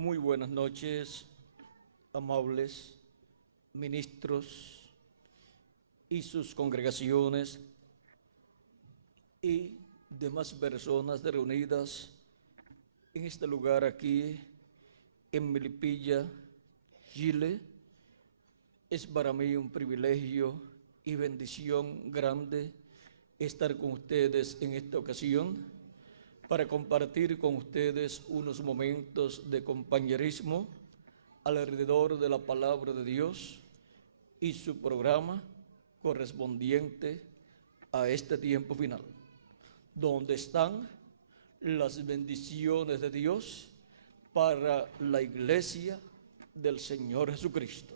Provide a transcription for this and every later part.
Muy buenas noches, amables ministros y sus congregaciones y demás personas reunidas en este lugar aquí en Melipilla, Chile. Es para mí un privilegio y bendición grande estar con ustedes en esta ocasión para compartir con ustedes unos momentos de compañerismo alrededor de la palabra de Dios y su programa correspondiente a este tiempo final, donde están las bendiciones de Dios para la iglesia del Señor Jesucristo.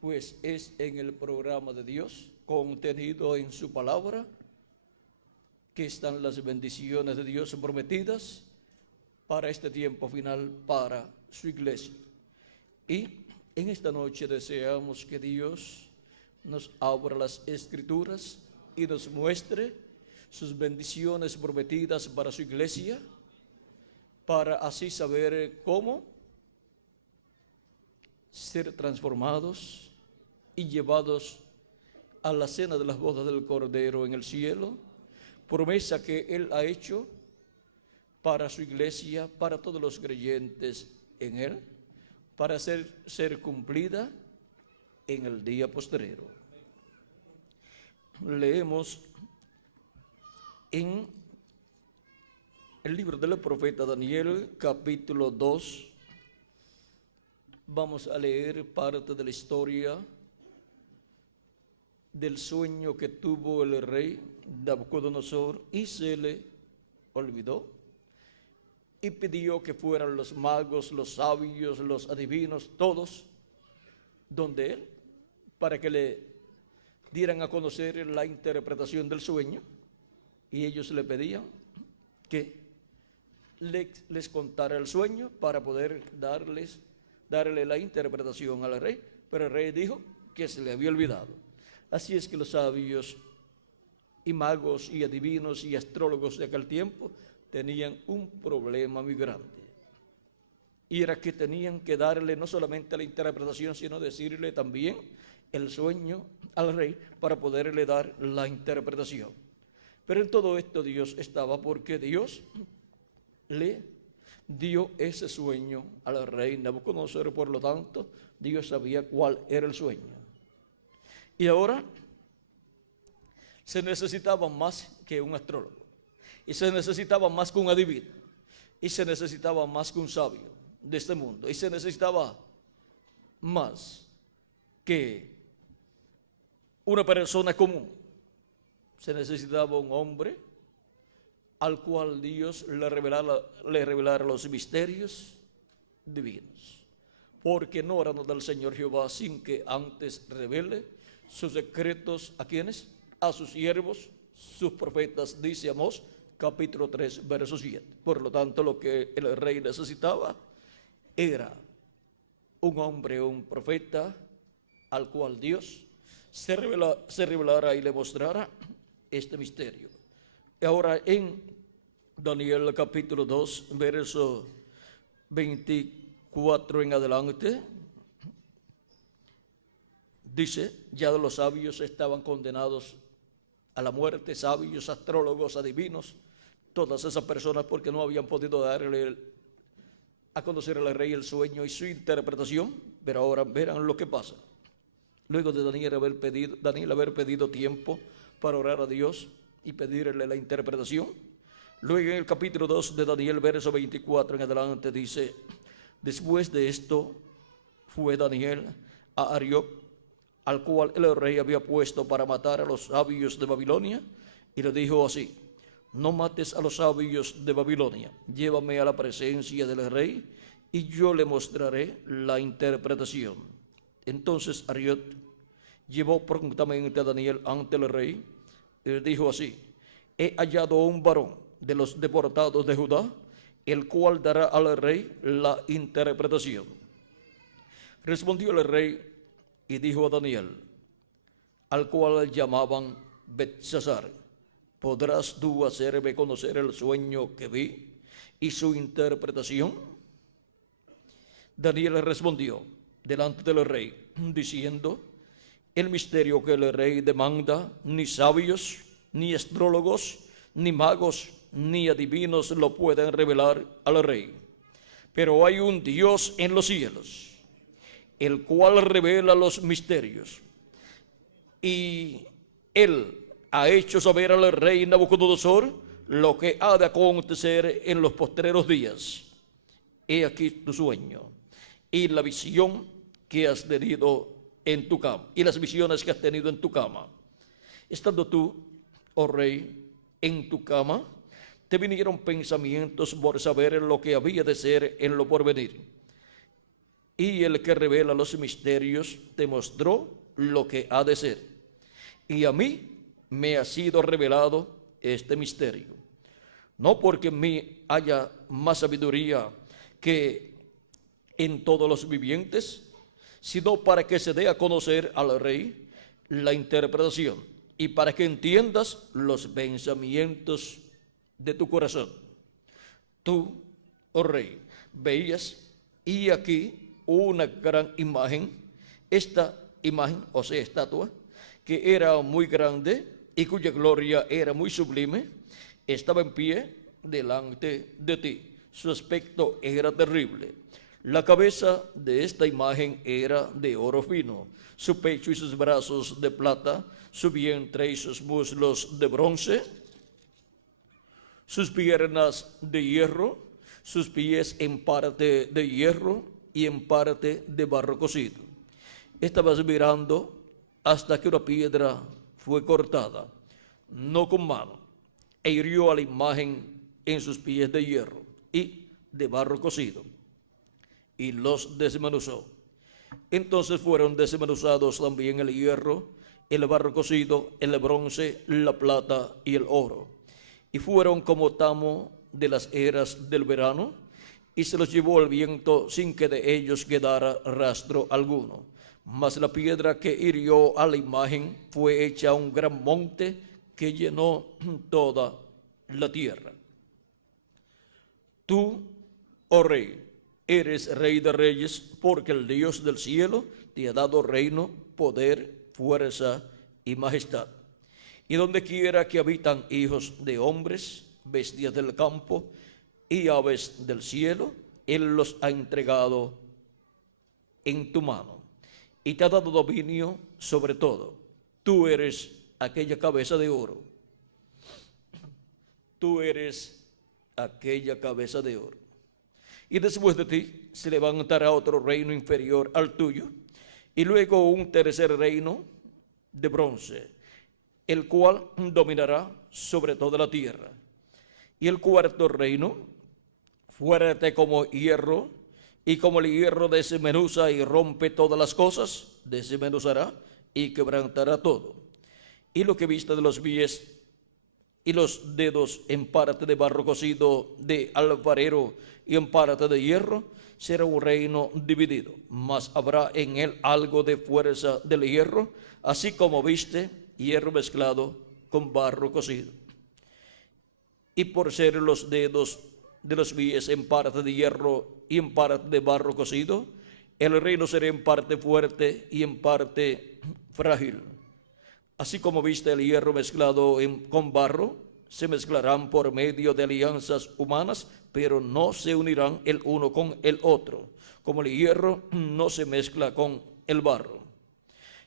Pues es en el programa de Dios, contenido en su palabra, que están las bendiciones de Dios prometidas para este tiempo final, para su iglesia. Y en esta noche deseamos que Dios nos abra las Escrituras y nos muestre sus bendiciones prometidas para su iglesia, para así saber cómo ser transformados y llevados a la cena de las bodas del Cordero en el cielo, promesa que Él ha hecho para su iglesia, para todos los creyentes en Él, para ser cumplida en el día postrero. Leemos en el libro del profeta Daniel, capítulo 2. Vamos a leer parte de la historia del sueño que tuvo el rey Nabucodonosor y se le olvidó y pidió que fueran los magos, los sabios, los adivinos, todos donde él, para que le dieran a conocer la interpretación del sueño, y ellos le pedían que les contara el sueño para poder darle la interpretación al rey, pero el rey dijo que se le había olvidado. Así es que los sabios y magos y adivinos y astrólogos de aquel tiempo tenían un problema muy grande. Y era que tenían que darle no solamente la interpretación, sino decirle también el sueño al rey para poderle dar la interpretación. Pero en todo esto Dios estaba, porque Dios le dio ese sueño al rey Nabucodonosor. Por lo tanto, Dios sabía cuál era el sueño. Y ahora se necesitaba más que un astrólogo, y se necesitaba más que un adivino, y se necesitaba más que un sabio de este mundo, y se necesitaba más que una persona común. Se necesitaba un hombre al cual Dios le revelara los misterios divinos, porque no orando del Señor Jehová sin que antes revele sus secretos ¿a quiénes? A sus siervos, sus profetas, dice Amós, capítulo 3, verso 7. Por lo tanto, lo que el rey necesitaba era un hombre, un profeta, al cual Dios se revelara y le mostrara este misterio. Y ahora en Daniel capítulo 2, verso 24 en adelante, dice: ya los sabios estaban condenados a la muerte, sabios, astrólogos, adivinos, todas esas personas, porque no habían podido darle a conocer al rey el sueño y su interpretación. Pero ahora verán lo que pasa. Luego de Daniel haber pedido tiempo para orar a Dios y pedirle la interpretación, luego en el capítulo 2 de Daniel, verso 24 en adelante, dice: después de esto fue Daniel a Arioc, al cual el rey había puesto para matar a los sabios de Babilonia, y le dijo así: no mates a los sabios de Babilonia, llévame a la presencia del rey y yo le mostraré la interpretación. Entonces Arioc llevó prontamente a Daniel ante el rey y le dijo así: he hallado un varón de los deportados de Judá, el cual dará al rey la interpretación. Respondió el rey y dijo a Daniel, al cual llamaban Belsasar: ¿podrás tú hacerme conocer el sueño que vi y su interpretación? Daniel le respondió delante del rey, diciendo: el misterio que el rey demanda, ni sabios, ni astrólogos, ni magos, ni adivinos lo pueden revelar al rey. Pero hay un Dios en los cielos, el cual revela los misterios. Y él ha hecho saber al rey Nabucodonosor lo que ha de acontecer en los postreros días. He aquí tu sueño y la visión que has tenido en tu cama, y las visiones que has tenido en tu cama. Estando tú, oh rey, en tu cama, te vinieron pensamientos por saber lo que había de ser en lo porvenir. Y el que revela los misterios te mostró lo que ha de ser. Y a mí me ha sido revelado este misterio. No porque en mí haya más sabiduría que en todos los vivientes, sino para que se dé a conocer al rey la interpretación y para que entiendas los pensamientos de tu corazón. Tú, oh rey, veías, y aquí una gran imagen, esta imagen, o sea, estatua, que era muy grande y cuya gloria era muy sublime, estaba en pie delante de ti. Su aspecto era terrible. La cabeza de esta imagen era de oro fino, su pecho y sus brazos de plata, su vientre y sus muslos de bronce, sus piernas de hierro, sus pies en parte de hierro y en parte de barro cocido. Estabas mirando hasta que una piedra fue cortada, no con mano, e hirió a la imagen en sus pies de hierro y de barro cocido, y los desmenuzó. Entonces fueron desmenuzados también el hierro, el barro cocido, el bronce, la plata y el oro, y fueron como tamo de las eras del verano, y se los llevó el viento sin que de ellos quedara rastro alguno. Mas la piedra que hirió a la imagen fue hecha un gran monte que llenó toda la tierra. Tú, oh rey, eres rey de reyes, porque el Dios del cielo te ha dado reino, poder, fuerza y majestad. Y donde quiera que habitan hijos de hombres, bestias del campo y aves del cielo, Él los ha entregado en tu mano y te ha dado dominio sobre todo. Tú eres aquella cabeza de oro. Tú eres aquella cabeza de oro. Y después de ti se levantará otro reino inferior al tuyo, y luego un tercer reino de bronce, el cual dominará sobre toda la tierra. Y el cuarto reino, fuerte como hierro, y como el hierro desmenuza y rompe todas las cosas, desmenuzará y quebrantará todo. Y lo que viste de los pies y los dedos en parte de barro cocido de alfarero y en parte de hierro, será un reino dividido, mas habrá en él algo de fuerza del hierro, así como viste hierro mezclado con barro cocido. Y por ser los dedos de los pies en parte de hierro y en parte de barro cocido, el reino será en parte fuerte y en parte frágil. Así como viste el hierro mezclado con barro, se mezclarán por medio de alianzas humanas, pero no se unirán el uno con el otro, como el hierro no se mezcla con el barro.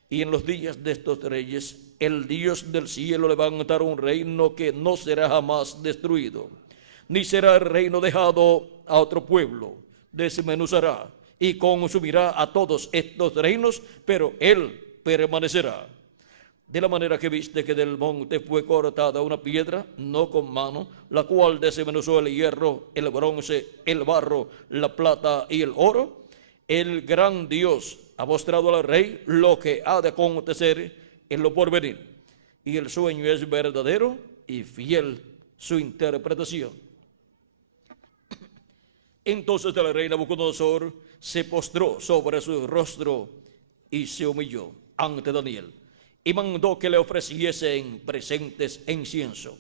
Y en los días de estos reyes, el Dios del cielo levantará un reino que no será jamás destruido, ni será el reino dejado a otro pueblo. Desmenuzará y consumirá a todos estos reinos, pero él permanecerá. De la manera que viste que del monte fue cortada una piedra, no con mano, la cual desmenuzó el hierro, el bronce, el barro, la plata y el oro, el gran Dios ha mostrado al rey lo que ha de acontecer en lo porvenir. Y el sueño es verdadero y fiel su interpretación. Entonces el rey Nabucodonosor se postró sobre su rostro y se humilló ante Daniel, y mandó que le ofreciesen presentes e incienso.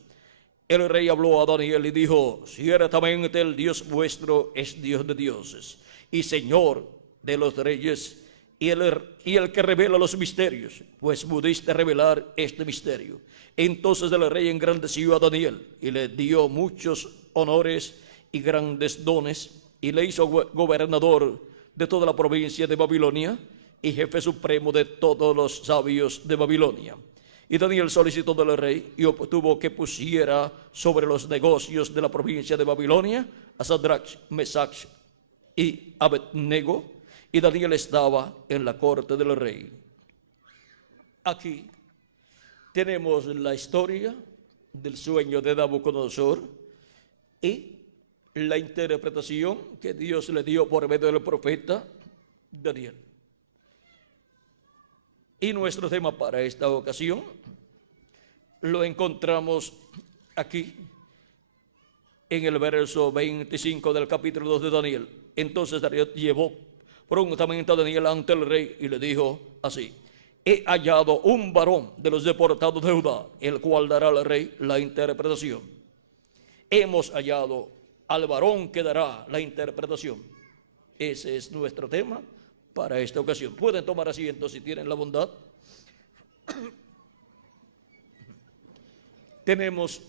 El rey habló a Daniel y dijo: ciertamente el Dios vuestro es Dios de dioses y Señor de los reyes, y el que revela los misterios, pues pudiste revelar este misterio. Entonces el rey engrandeció a Daniel y le dio muchos honores y grandes dones, y le hizo gobernador de toda la provincia de Babilonia y jefe supremo de todos los sabios de Babilonia. Y Daniel solicitó del rey y obtuvo que pusiera sobre los negocios de la provincia de Babilonia a Sadrach, Mesach y Abednego, y Daniel estaba en la corte del rey. Aquí tenemos la historia del sueño de Nabucodonosor y la interpretación que Dios le dio por medio del profeta Daniel. Y nuestro tema para esta ocasión lo encontramos aquí en el verso 25 del capítulo 2 de Daniel. Entonces Daniel llevó prontamente a Daniel ante el rey y le dijo así: he hallado un varón de los deportados de Judá, el cual dará al rey la interpretación. Hemos hallado al varón que dará la interpretación. Ese es nuestro tema para esta ocasión. Pueden tomar asiento si tienen la bondad. Tenemos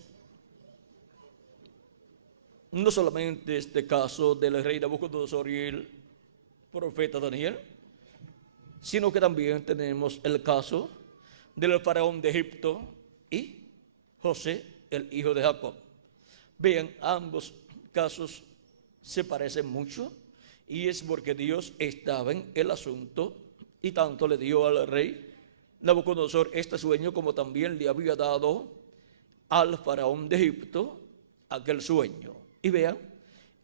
no solamente este caso del rey Nabucodonosor y el profeta Daniel, sino que también tenemos el caso del faraón de Egipto y José, el hijo de Jacob. Vean, ambos casos se parecen mucho, y es porque Dios estaba en el asunto y tanto le dio al rey Nabucodonosor este sueño como también le había dado al faraón de Egipto aquel sueño. Y vean,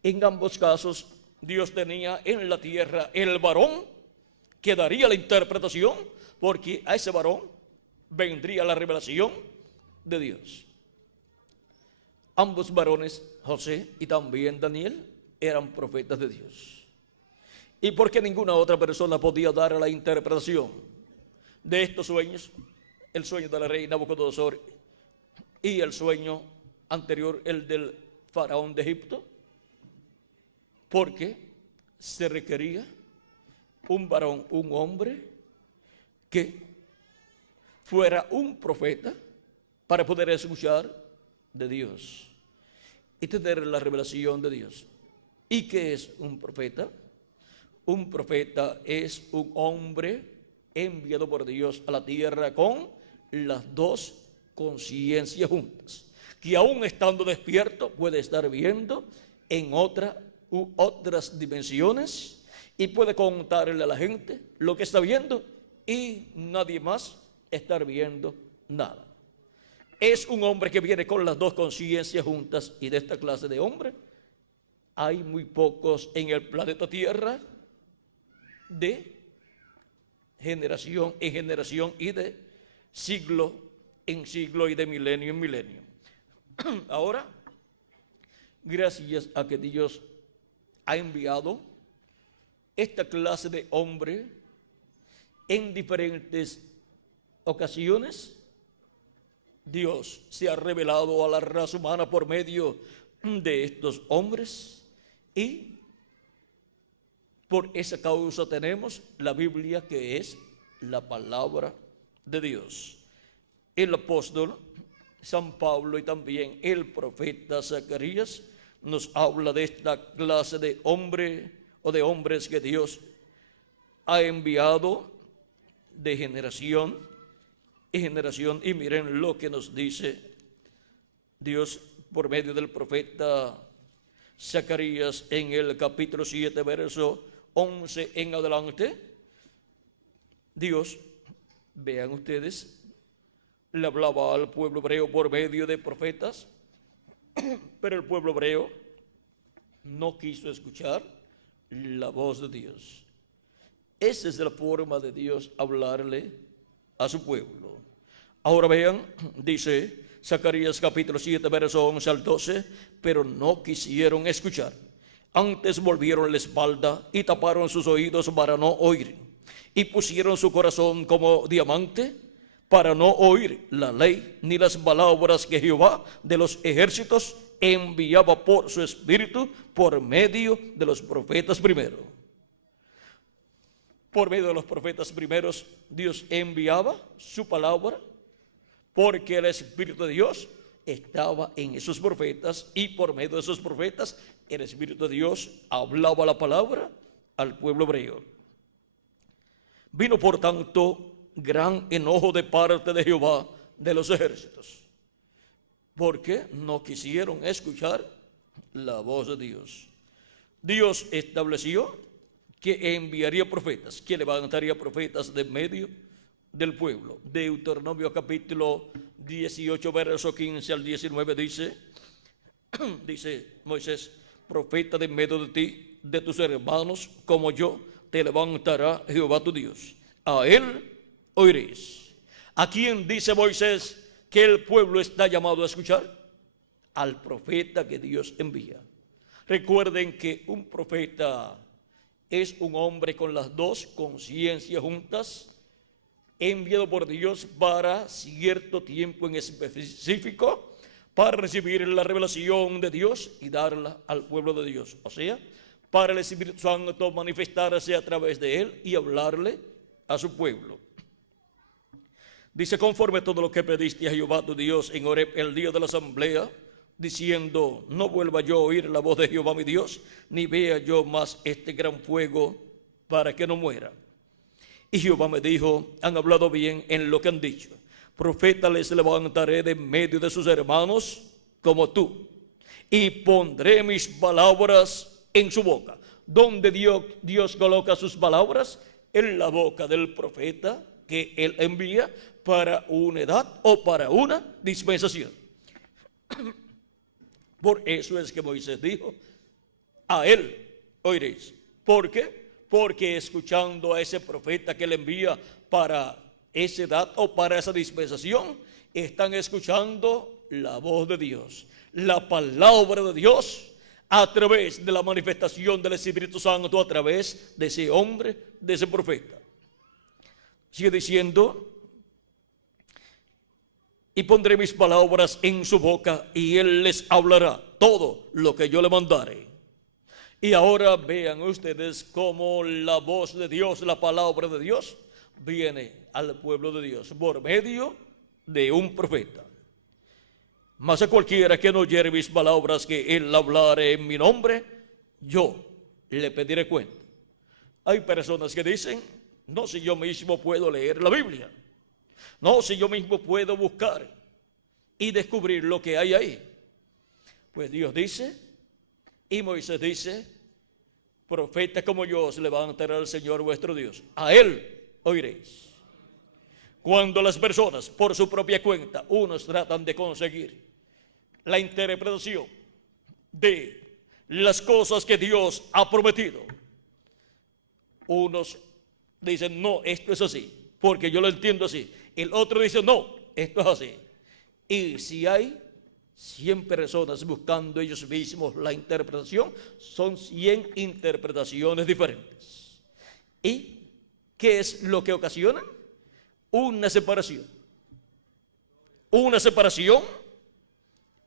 en ambos casos Dios tenía en la tierra el varón que daría la interpretación, porque a ese varón vendría la revelación de Dios. Ambos varones, José y también Daniel, eran profetas de Dios. Y porque ninguna otra persona podía dar la interpretación de estos sueños, el sueño del rey Nabucodonosor y el sueño anterior, el del faraón de Egipto, porque se requería un varón, un hombre que fuera un profeta para poder escuchar de Dios y tener la revelación de Dios. ¿Y qué es un profeta? Un profeta es un hombre enviado por Dios a la tierra con las dos conciencias juntas, que aún estando despierto puede estar viendo en otras dimensiones y puede contarle a la gente lo que está viendo y nadie más estar viendo nada. Es un hombre que viene con las dos conciencias juntas, y de esta clase de hombre hay muy pocos en el planeta Tierra, de generación en generación y de siglo en siglo y de milenio en milenio. Ahora, gracias a que Dios ha enviado esta clase de hombre en diferentes ocasiones, Dios se ha revelado a la raza humana por medio de estos hombres, y por esa causa tenemos la Biblia, que es la palabra de Dios. El apóstol San Pablo y también el profeta Zacarías nos habla de esta clase de hombre o de hombres que Dios ha enviado de generación en generación. Y miren lo que nos dice Dios por medio del profeta Zacarías en el capítulo 7, verso 11 en adelante. Dios, vean ustedes, le hablaba al pueblo hebreo por medio de profetas, pero el pueblo hebreo no quiso escuchar la voz de Dios. Esa es la forma de Dios hablarle a su pueblo. Ahora vean, dice Zacarías capítulo 7, verso 11 al 12, pero no quisieron escuchar. Antes volvieron la espalda y taparon sus oídos para no oír, y pusieron su corazón como diamante para no oír la ley ni las palabras que Jehová de los ejércitos enviaba por su espíritu por medio de los profetas primero. por medio de los profetas primeros, Dios enviaba su palabra, porque el Espíritu de Dios estaba en esos profetas, y por medio de esos profetas el Espíritu de Dios hablaba la palabra al pueblo hebreo. Vino por tanto gran enojo de parte de Jehová de los ejércitos, porque no quisieron escuchar la voz de Dios. Dios estableció que enviaría profetas, que levantaría profetas de medio del pueblo. Deuteronomio capítulo 18, verso 15 al 19 dice Moisés: profeta de medio de ti, de tus hermanos, como yo, te levantará Jehová tu Dios. A él oiréis. ¿A quién dice Moisés que el pueblo está llamado a escuchar? Al profeta que Dios envía. Recuerden que un profeta es un hombre con las dos conciencias juntas, enviado por Dios para cierto tiempo en específico, para recibir la revelación de Dios y darla al pueblo de Dios. O sea, para el Espíritu Santo manifestarse a través de él y hablarle a su pueblo. Dice: conforme todo lo que pediste a Jehová tu Dios en Horeb el día de la asamblea, diciendo: no vuelva yo a oír la voz de Jehová mi Dios, ni vea yo más este gran fuego, para que no muera. Y Jehová me dijo: han hablado bien en lo que han dicho. Profeta les levantaré de medio de sus hermanos como tú, y pondré mis palabras en su boca. ¿Dónde Dios coloca sus palabras? En la boca del profeta que él envía para una edad o para una dispensación. Por eso es que Moisés dijo: a él oiréis. ¿Por qué? Porque escuchando a ese profeta que le envía para esa edad o para esa dispensación, están escuchando la voz de Dios, la palabra de Dios, a través de la manifestación del Espíritu Santo, a través de ese hombre, de ese profeta. Sigue diciendo: y pondré mis palabras en su boca, y él les hablará todo lo que yo le mandare. Y ahora vean ustedes cómo la voz de Dios, la palabra de Dios, viene al pueblo de Dios por medio de un profeta. Mas a cualquiera que no oyere mis palabras, que él hablare en mi nombre, yo le pediré cuenta. Hay personas que dicen: no, si yo mismo puedo leer la Biblia, no, si yo mismo puedo buscar y descubrir lo que hay ahí. Pues Dios dice, y Moisés dice: profeta como yo os levantará el Señor vuestro Dios, a él oiréis. Cuando las personas por su propia cuenta, unos tratan de conseguir la interpretación de las cosas que Dios ha prometido, unos dicen: no, esto es así, porque yo lo entiendo así. El otro dice: no, esto es así. Y si hay 100 personas buscando ellos mismos la interpretación, son 100 interpretaciones diferentes. ¿Y qué es lo que ocasiona? Una separación. Una separación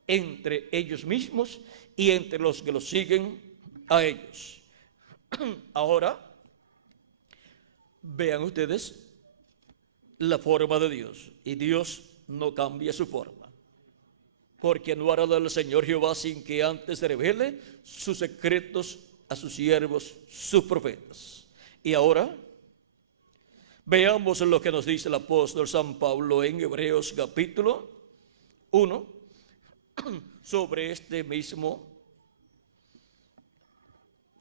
entre ellos mismos y entre los que los siguen a ellos. Ahora, vean ustedes la forma de Dios. Y Dios no cambia su forma, porque no hará del Señor Jehová sin que antes revele sus secretos a sus siervos, sus profetas. Y ahora veamos lo que nos dice el apóstol San Pablo en Hebreos capítulo 1 sobre este mismo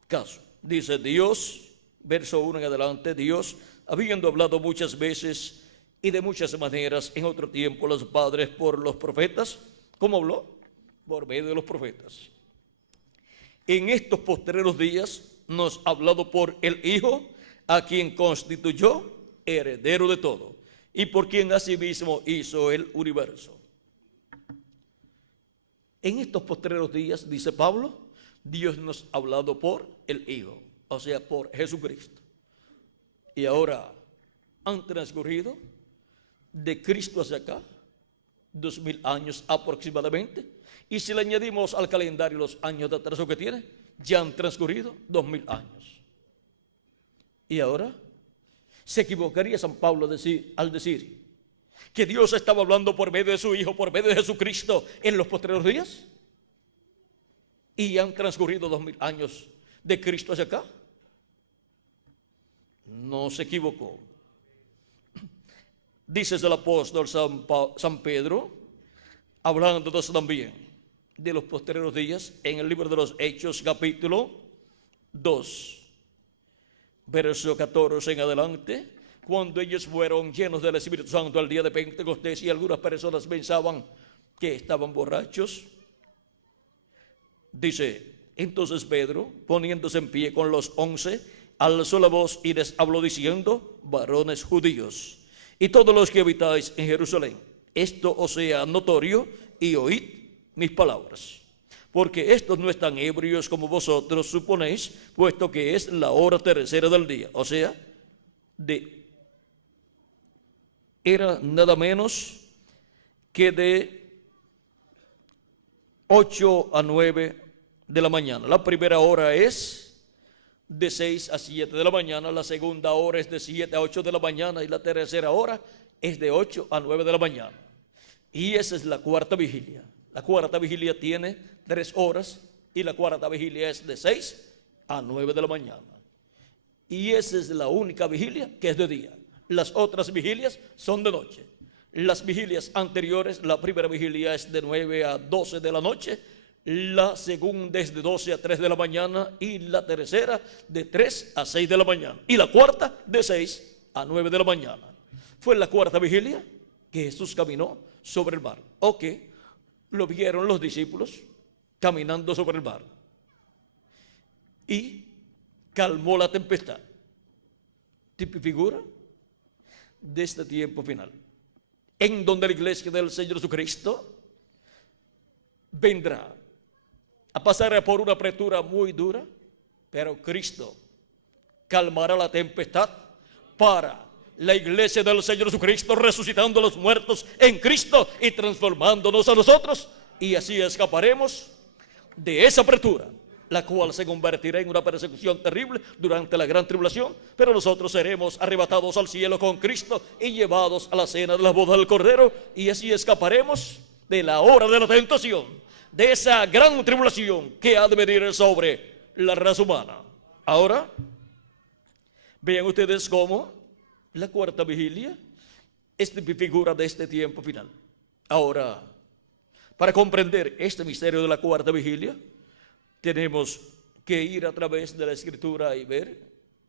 caso. Dice Dios, verso 1 en adelante: Dios, habiendo hablado muchas veces y de muchas maneras en otro tiempo los padres por los profetas. ¿Cómo habló? Por medio de los profetas. En estos postreros días nos ha hablado por el Hijo, a quien constituyó heredero de todo, y por quien asimismo hizo el universo. En estos postreros días, dice Pablo, Dios nos ha hablado por el Hijo, o sea, por Jesucristo. Y ahora han transcurrido de Cristo hacia acá 2000 años aproximadamente, y si le añadimos al calendario los años de atraso que tiene, ya han transcurrido 2000 años. Y ahora Se equivocaría San Pablo al decir que Dios estaba hablando por medio de su Hijo, por medio de Jesucristo en los postreros días. Y han transcurrido 2000 años de Cristo hacia acá. No se equivocó. Dice el apóstol San Pedro, hablando de eso también, de los postreros días, en el libro de los Hechos, capítulo 2, verso 14 en adelante, cuando ellos fueron llenos del Espíritu Santo al día de Pentecostés y algunas personas pensaban que estaban borrachos. Dice, entonces Pedro, poniéndose en pie con los 11, alzó la voz y les habló diciendo: varones judíos, y todos los que habitáis en Jerusalén, esto os sea notorio y oíd mis palabras. Porque estos no están ebrios como vosotros suponéis, puesto que es la hora tercera del día. O sea, era nada menos que de 8 a 9 de la mañana. La primera hora es de 6 a 7 de la mañana, la segunda hora es de 7 a 8 de la mañana y la tercera hora es de 8 a 9 de la mañana. Y esa es la cuarta vigilia. La cuarta vigilia tiene 3 horas y la cuarta vigilia es de 6 a 9 de la mañana. Y esa es la única vigilia que es de día. Las otras vigilias son de noche. Las vigilias anteriores, la primera vigilia es de 9 a 12 de la noche, la segunda es de 12 a 3 de la mañana y la tercera de 3 a 6 de la mañana y la cuarta de 6 a 9 de la mañana. Fue la cuarta vigilia que Jesús caminó sobre el mar, o que lo vieron los discípulos caminando sobre el mar y calmó la tempestad. Tipo y figura de este tiempo final, en donde la iglesia del Señor Jesucristo vendrá a pasar por una apretura muy dura, pero Cristo calmará la tempestad para la iglesia del Señor Jesucristo, resucitando a los muertos en Cristo y transformándonos a nosotros, y así escaparemos de esa apretura, la cual se convertirá en una persecución terrible durante la gran tribulación, pero nosotros seremos arrebatados al cielo con Cristo y llevados a la cena de la boda del Cordero, y así escaparemos de la hora de la tentación, de esa gran tribulación que ha de venir sobre la raza humana. Ahora, vean ustedes cómo la cuarta vigilia es figura de este tiempo final. Ahora, para comprender este misterio de la cuarta vigilia, tenemos que ir a través de la Escritura y ver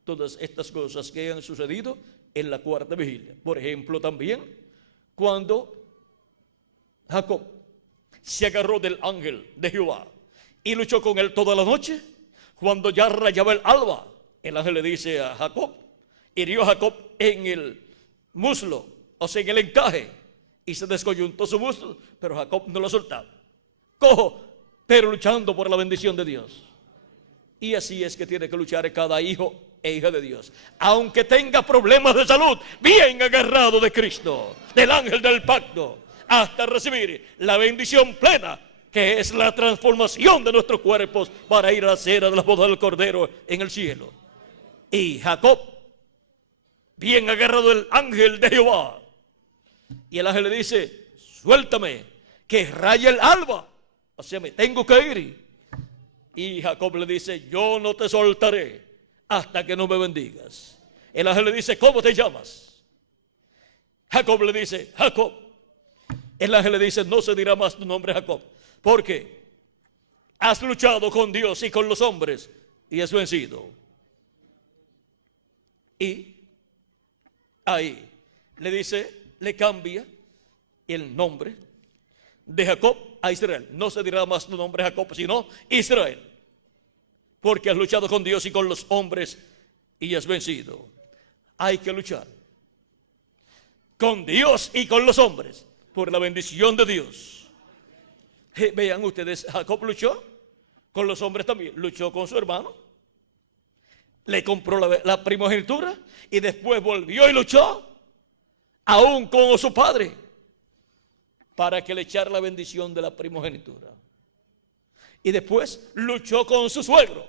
todas estas cosas que han sucedido en la cuarta vigilia. Por ejemplo, también cuando Jacob se agarró del ángel de Jehová y luchó con él toda la noche, cuando ya rayaba el alba, el ángel le dice a Jacob, hirió a Jacob en el muslo, o sea, en el encaje, y se descoyuntó su muslo, pero Jacob no lo soltaba. Cojo, pero luchando por la bendición de Dios. Y así es que tiene que luchar cada hijo e hija de Dios, aunque tenga problemas de salud, bien agarrado de Cristo, del ángel del pacto, hasta recibir la bendición plena, que es la transformación de nuestros cuerpos para ir a la cena de la boda del Cordero en el cielo. Y Jacob, bien agarrado del ángel de Jehová, y el ángel le dice, suéltame, que raya el alba, o sea, me tengo que ir. Y Jacob le dice, yo no te soltaré hasta que no me bendigas. El ángel le dice, ¿cómo te llamas? Jacob le dice, Jacob. El ángel le dice, no se dirá más tu nombre Jacob, porque has luchado con Dios y con los hombres y has vencido. Y ahí le dice, le cambia el nombre de Jacob a Israel. No se dirá más tu nombre Jacob, sino Israel, porque has luchado con Dios y con los hombres y has vencido. Hay que luchar con Dios y con los hombres por la bendición de Dios. Vean ustedes, Jacob luchó con los hombres también, luchó con su hermano, le compró la primogenitura y después volvió y luchó aún con su padre para que le echara la bendición de la primogenitura. Y después luchó con su suegro,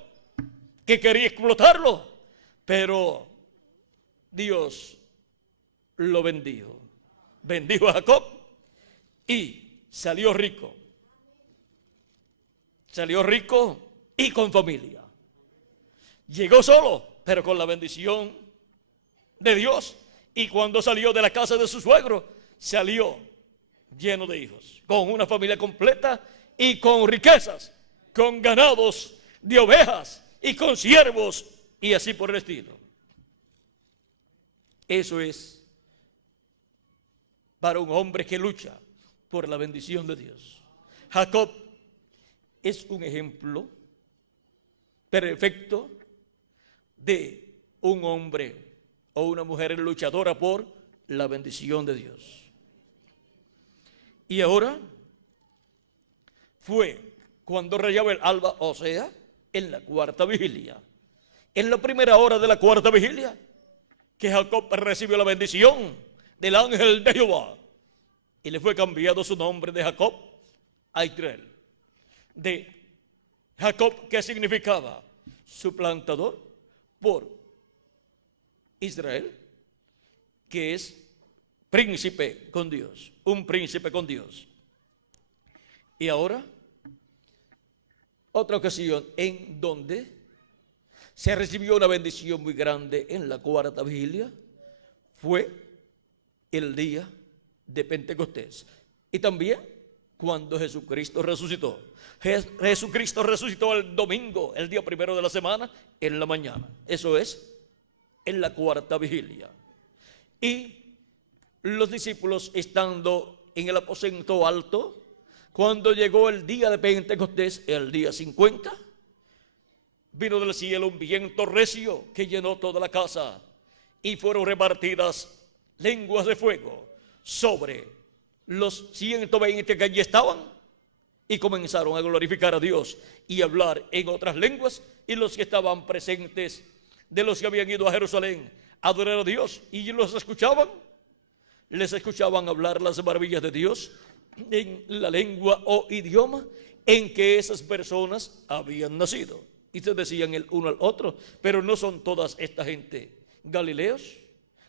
que quería explotarlo, pero Dios lo bendijo. Bendijo a Jacob y salió rico. Salió rico y con familia. Llegó solo, pero con la bendición de Dios. Y cuando salió de la casa de su suegro, salió lleno de hijos, con una familia completa y con riquezas, con ganados de ovejas y con siervos y así por el estilo. Eso es para un hombre que lucha por la bendición de Dios. Jacob es un ejemplo perfecto de un hombre o una mujer luchadora por la bendición de Dios. Y ahora fue cuando rayaba el alba, o sea, en la cuarta vigilia, en la primera hora de la cuarta vigilia, que Jacob recibió la bendición del ángel de Jehová y le fue cambiado su nombre de Jacob a Israel. De Jacob, que significaba suplantador, por Israel, que es príncipe con Dios, un príncipe con Dios. Y ahora, otra ocasión en donde se recibió una bendición muy grande en la cuarta vigilia fue el día de Pentecostés. Y también cuando Jesucristo resucitó. Jesucristo resucitó el domingo, el día primero de la semana, en la mañana. Eso es en la cuarta vigilia. Y los discípulos, estando en el aposento alto, cuando llegó el día de Pentecostés, el día 50, vino del cielo un viento recio que llenó toda la casa y fueron repartidas lenguas de fuego sobre los 120 que allí estaban y comenzaron a glorificar a Dios y hablar en otras lenguas. Y los que estaban presentes, de los que habían ido a Jerusalén a adorar a Dios y los escuchaban, les escuchaban hablar las maravillas de Dios en la lengua o idioma en que esas personas habían nacido. Y se decían el uno al otro: pero no son todas esta gente galileos.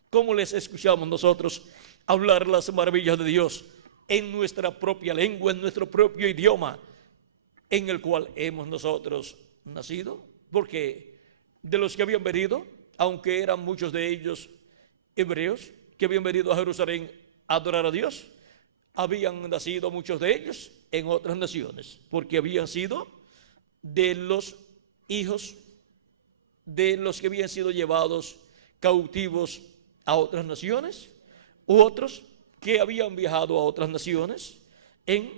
¿Cómo les escuchamos nosotros hablar las maravillas de Dios en nuestra propia lengua, en nuestro propio idioma, en el cual hemos nosotros nacido? Porque de los que habían venido, aunque eran muchos de ellos hebreos, que habían venido a Jerusalén a adorar a Dios, habían nacido muchos de ellos en otras naciones, porque habían sido de los hijos de los que habían sido llevados cautivos a otras naciones, u otros que habían viajado a otras naciones en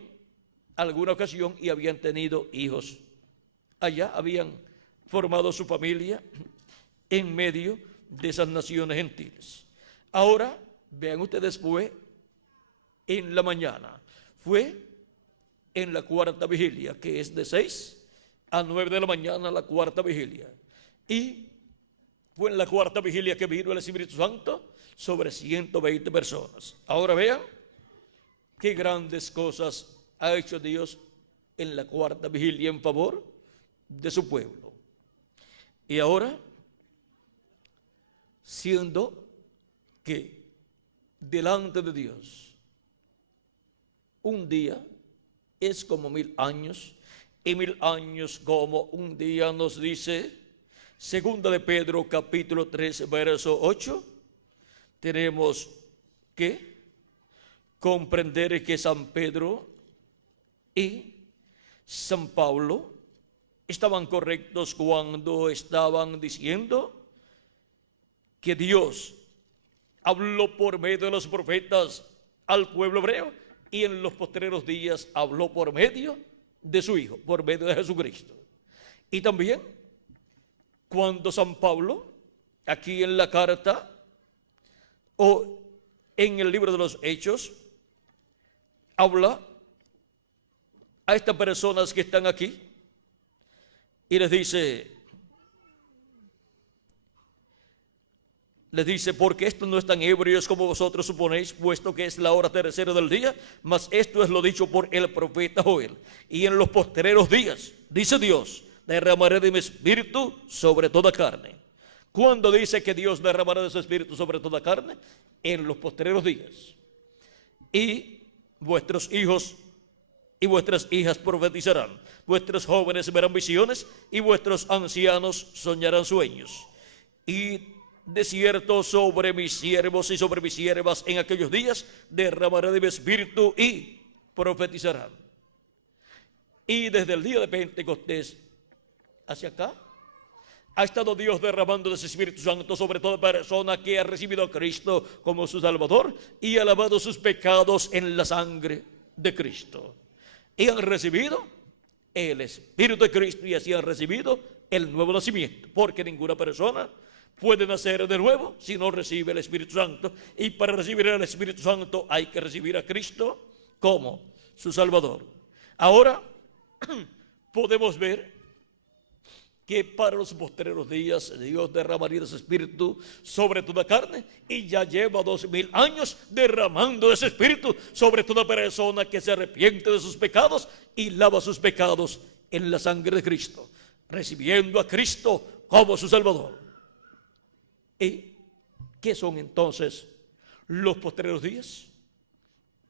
alguna ocasión y habían tenido hijos allá, habían formado su familia en medio de esas naciones gentiles. Ahora, vean ustedes, fue en la mañana, fue en la cuarta vigilia, que es de 6 a 9 de la mañana, la cuarta vigilia. Y fue en la cuarta vigilia que vino el Espíritu Santo sobre 120 personas. Ahora vean qué grandes cosas ha hecho Dios en la cuarta vigilia en favor de su pueblo. Y ahora, siendo que delante de Dios un día es como 1000 años, y 1000 años como un día, nos dice segunda de Pedro capítulo 3 verso 8, tenemos que comprender que San Pedro y San Pablo estaban correctos cuando estaban diciendo que Dios habló por medio de los profetas al pueblo hebreo, y en los postreros días habló por medio de su Hijo, por medio de Jesucristo. Y también cuando San Pablo, aquí en la carta o en el libro de los Hechos, habla a estas personas que están aquí y les dice, porque estos no están ebrios como vosotros suponéis, puesto que es la hora tercera del día, mas esto es lo dicho por el profeta Joel. Y en los postreros días, dice Dios, derramaré de mi espíritu sobre toda carne. ¿Cuándo dice que Dios derramará de su espíritu sobre toda carne? En los postreros días. Y vuestros hijos y vuestras hijas profetizarán, vuestros jóvenes verán visiones y vuestros ancianos soñarán sueños. Y de cierto sobre mis siervos y sobre mis siervas en aquellos días derramaré de mi espíritu y profetizarán. Y desde el día de Pentecostés hacia acá ha estado Dios derramando de su Espíritu Santo sobre toda persona que ha recibido a Cristo como su Salvador y ha lavado sus pecados en la sangre de Cristo. Y han recibido el Espíritu de Cristo y así han recibido el nuevo nacimiento, porque ninguna persona puede nacer de nuevo si no recibe el Espíritu Santo, y para recibir el Espíritu Santo hay que recibir a Cristo como su Salvador. Ahora podemos ver que para los postreros días Dios derramaría de su espíritu sobre toda carne, y ya lleva 2000 años derramando de su espíritu sobre toda persona que se arrepiente de sus pecados y lava sus pecados en la sangre de Cristo, recibiendo a Cristo como su Salvador. ¿Y qué son entonces los postreros días?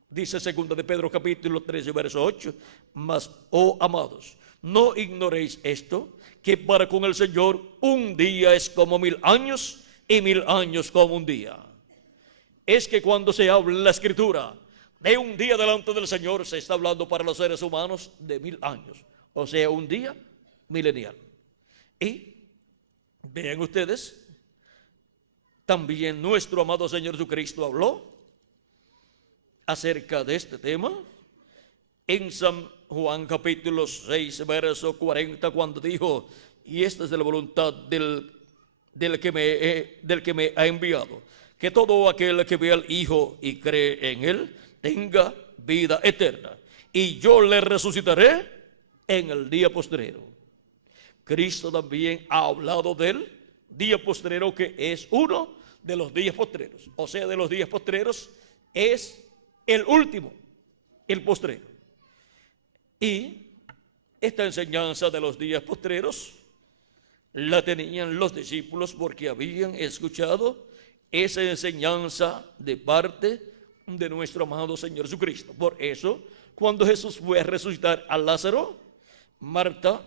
Dice 2 de Pedro capítulo 13 verso 8: mas, oh amados, no ignoréis esto, que para con el Señor un día es como 1000 años y 1000 años como un día. Es que cuando se habla en la Escritura de un día delante del Señor, se está hablando para los seres humanos de 1000 años, o sea, un día milenial. Y vean ustedes, también nuestro amado Señor Jesucristo habló acerca de este tema en San Juan capítulo 6 verso 40, cuando dijo: y esta es de la voluntad del que me ha enviado, que todo aquel que ve al Hijo y cree en Él tenga vida eterna, y yo le resucitaré en el día postrero. Cristo también ha hablado del día postrero, que es uno de los días postreros, o sea, de los días postreros es el último, el postrero. Y esta enseñanza de los días postreros la tenían los discípulos porque habían escuchado esa enseñanza de parte de nuestro amado Señor Jesucristo. Por eso, cuando Jesús fue a resucitar a Lázaro, Marta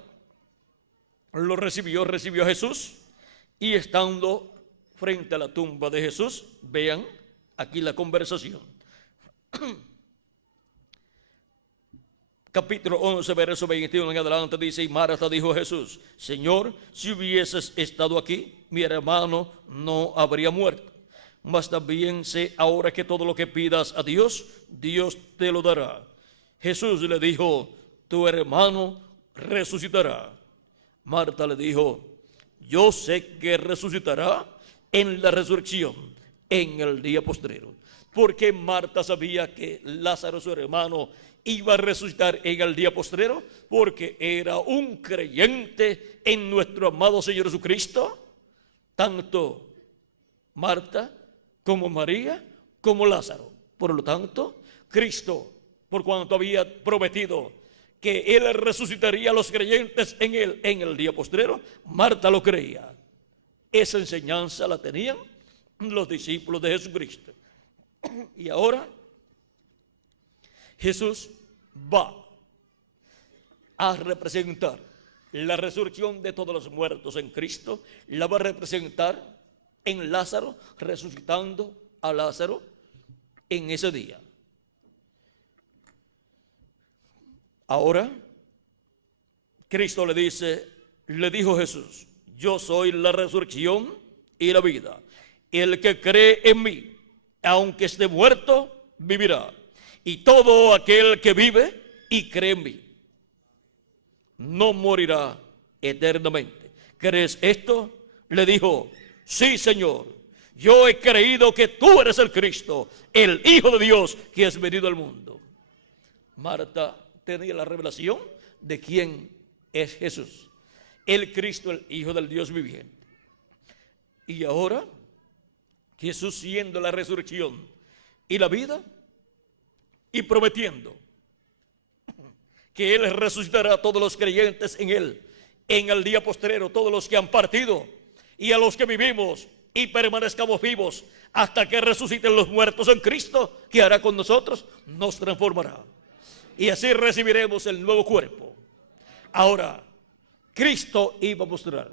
lo recibió a Jesús, y estando frente a la tumba de Jesús, vean aquí la conversación. Capítulo 11, verso 21 en adelante dice: y Marta dijo a Jesús: Señor, si hubieses estado aquí, mi hermano no habría muerto. Mas también sé ahora que todo lo que pidas a Dios, Dios te lo dará. Jesús le dijo: tu hermano resucitará. Marta le dijo: yo sé que resucitará en la resurrección, en el día postrero. Porque Marta sabía que Lázaro, su hermano, iba a resucitar en el día postrero, porque era un creyente en nuestro amado Señor Jesucristo, tanto Marta como María como Lázaro. Por lo tanto, Cristo, por cuanto había prometido que Él resucitaría a los creyentes en Él en el día postrero, Marta lo creía. Esa enseñanza la tenían los discípulos de Jesucristo. Y ahora Jesús va a representar la resurrección de todos los muertos en Cristo, la va a representar en Lázaro, resucitando a Lázaro en ese día. Ahora Cristo le dijo Jesús: yo soy la resurrección y la vida. El que cree en mí, aunque esté muerto, vivirá. Y todo aquel que vive y cree en mí no morirá eternamente. ¿Crees esto? Le dijo: sí, Señor, yo he creído que tú eres el Cristo, el Hijo de Dios, que has venido al mundo. Marta tenía la revelación de quién es Jesús, el Cristo, el Hijo del Dios viviente. Y ahora Jesús, siendo la resurrección y la vida, y prometiendo que Él resucitará a todos los creyentes en Él en el día postrero, todos los que han partido y a los que vivimos y permanezcamos vivos hasta que resuciten los muertos en Cristo, ¿qué hará con nosotros? Nos transformará. Y así recibiremos el nuevo cuerpo. Ahora, Cristo iba a mostrar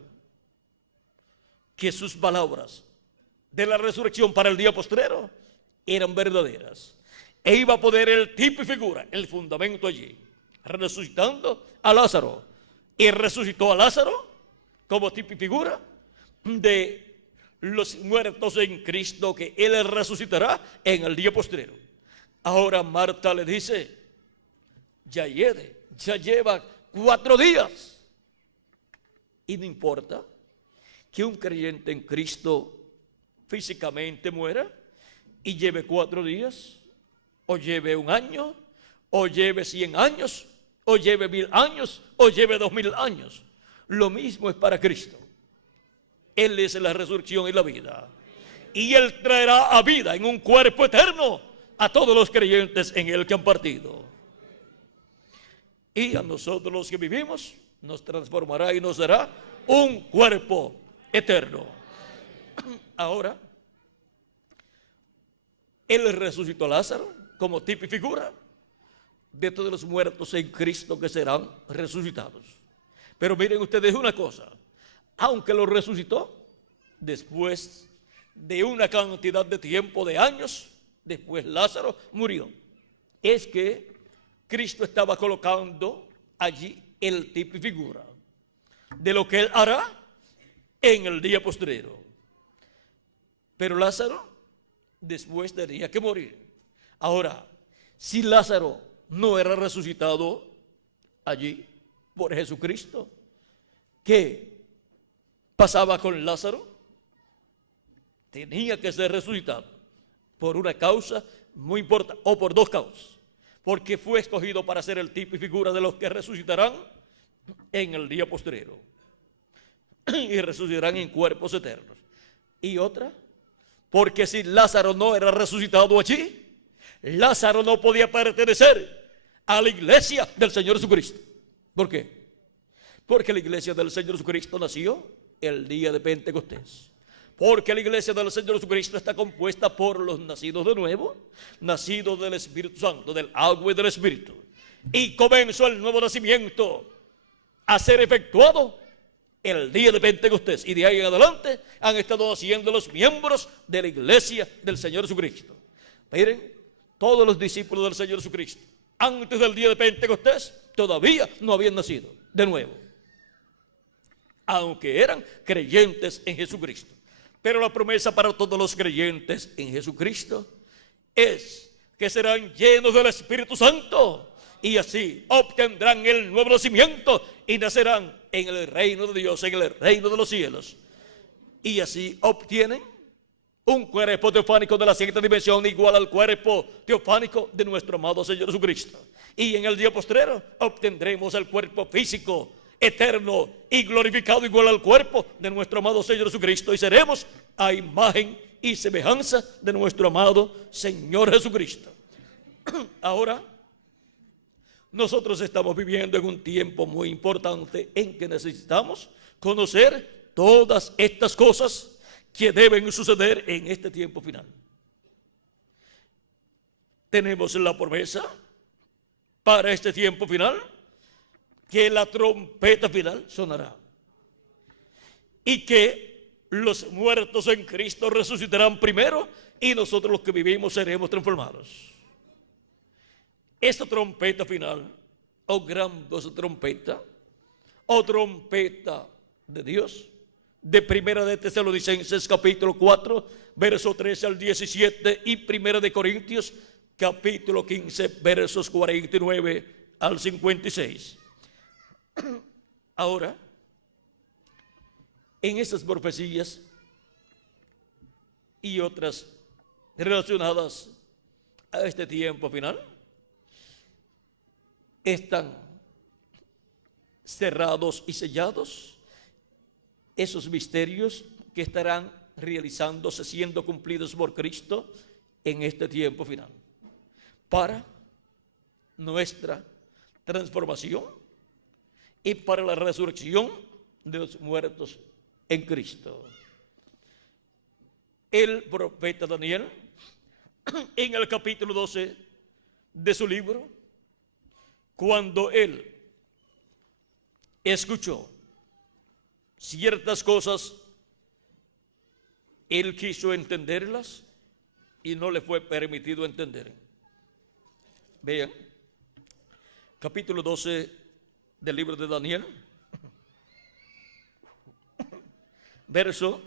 que sus palabras de la resurrección para el día postrero eran verdaderas. E iba a poner el tipo y figura, el fundamento allí, resucitando a Lázaro. Y resucitó a Lázaro como tipo y figura de los muertos en Cristo, que Él resucitará en el día postrero. Ahora Marta le dice, ya lleva 4 días. Y no importa que un creyente en Cristo físicamente muera y lleve 4 días, o lleve 1 año, o lleve 100 años, o lleve 1000 años, o lleve 2000 años. Lo mismo es para Cristo. Él es la resurrección y la vida. Y Él traerá a vida en un cuerpo eterno a todos los creyentes en Él que han partido. Y a nosotros los que vivimos nos transformará y nos dará un cuerpo eterno. Ahora, Él resucitó a Lázaro como tipo y figura de todos los muertos en Cristo que serán resucitados. Pero miren ustedes una cosa, aunque lo resucitó, después de una cantidad de tiempo, de años, después Lázaro murió. Es que Cristo estaba colocando allí el tipo y figura de lo que Él hará en el día postrero. Pero Lázaro después tenía que morir. Ahora, si Lázaro no era resucitado allí por Jesucristo, ¿qué pasaba con Lázaro? Tenía que ser resucitado por una causa muy importante, o por 2 causas, porque fue escogido para ser el tipo y figura de los que resucitarán en el día postrero y resucitarán en cuerpos eternos. Y otra, porque si Lázaro no era resucitado allí, Lázaro no podía pertenecer a la iglesia del Señor Jesucristo. ¿Por qué? Porque la iglesia del Señor Jesucristo nació el día de Pentecostés. Porque la iglesia del Señor Jesucristo está compuesta por los nacidos de nuevo, nacidos del Espíritu Santo, del agua y del Espíritu. Y comenzó el nuevo nacimiento a ser efectuado el día de Pentecostés. Y de ahí en adelante han estado siendo los miembros de la iglesia del Señor Jesucristo. Miren, todos los discípulos del Señor Jesucristo, antes del día de Pentecostés, todavía no habían nacido de nuevo, aunque eran creyentes en Jesucristo. Pero la promesa para todos los creyentes en Jesucristo es que serán llenos del Espíritu Santo y así obtendrán el nuevo nacimiento y nacerán en el reino de Dios, en el reino de los cielos. Y así obtienen un cuerpo teofánico de la 7ª dimensión igual al cuerpo teofánico de nuestro amado Señor Jesucristo. Y en el día postrero obtendremos el cuerpo físico eterno y glorificado igual al cuerpo de nuestro amado Señor Jesucristo, y seremos a imagen y semejanza de nuestro amado Señor Jesucristo. Ahora, nosotros estamos viviendo en un tiempo muy importante en que necesitamos conocer todas estas cosas que deben suceder en este tiempo final. Tenemos la promesa para este tiempo final que la trompeta final sonará y que los muertos en Cristo resucitarán primero y nosotros los que vivimos seremos transformados. Esta trompeta final, o grandiosa trompeta, o trompeta de Dios, de Primera de Tesalonicenses capítulo 4, verso 13 al 17, y Primera de Corintios capítulo 15, versos 49 al 56. Ahora, en estas profecías y otras relacionadas a este tiempo final, están cerrados y sellados esos misterios que estarán realizándose, siendo cumplidos por Cristo en este tiempo final, para nuestra transformación y para la resurrección de los muertos en Cristo. el profeta Daniel, en el capítulo 12 de su libro, cuando él escuchó ciertas cosas, él quiso entenderlas y no le fue permitido entender. Vean, capítulo 12 del libro de Daniel, verso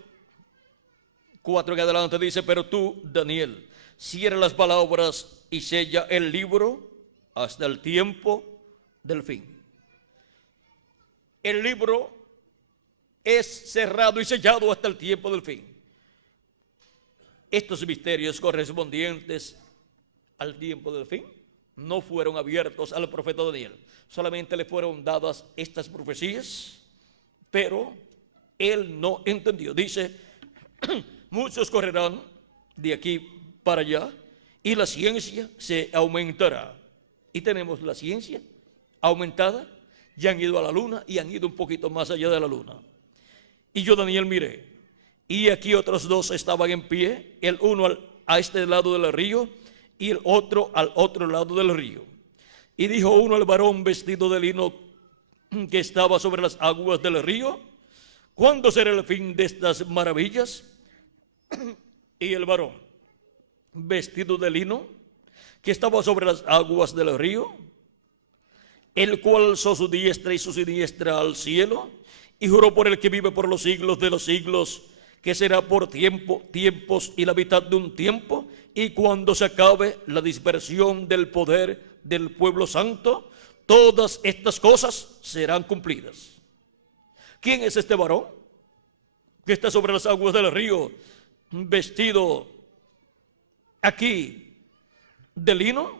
4 en adelante dice: pero tú, Daniel, cierra las palabras y sella el libro hasta el tiempo del fin. El libro es cerrado y sellado hasta el tiempo del fin. Estos misterios correspondientes al tiempo del fin no fueron abiertos al profeta Daniel. Solamente le fueron dadas estas profecías, pero él no entendió. Dice: muchos correrán de aquí para allá y la ciencia se aumentará. Y tenemos la ciencia aumentada. Ya han ido a la luna y han ido un poquito más allá de la luna. Y yo, Daniel, miré, y aquí otros dos estaban en pie, el uno a este lado del río y el otro al otro lado del río. Y dijo uno al varón vestido de lino que estaba sobre las aguas del río: ¿cuándo será el fin de estas maravillas? Y el varón vestido de lino que estaba sobre las aguas del río, el cual alzó su diestra y su siniestra al cielo y juró por el que vive por los siglos de los siglos, que será por tiempos y la mitad de un tiempo, y cuando se acabe la dispersión del poder del pueblo santo, todas estas cosas serán cumplidas. ¿Quién es este varón que está sobre las aguas del río, vestido aquí de lino?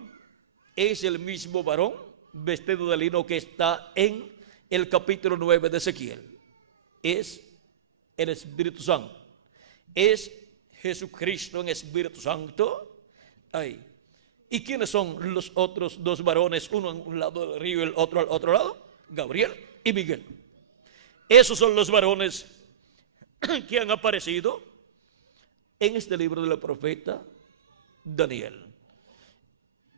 Es el mismo varón vestido de lino que está en el capítulo 9 de Ezequiel. Es el Espíritu Santo. Es Jesucristo en Espíritu Santo. Ahí. ¿Y quiénes son los otros dos varones? Uno en un lado del río y el otro al otro lado. Gabriel y Miguel. Esos son los varones que han aparecido en este libro del profeta Daniel.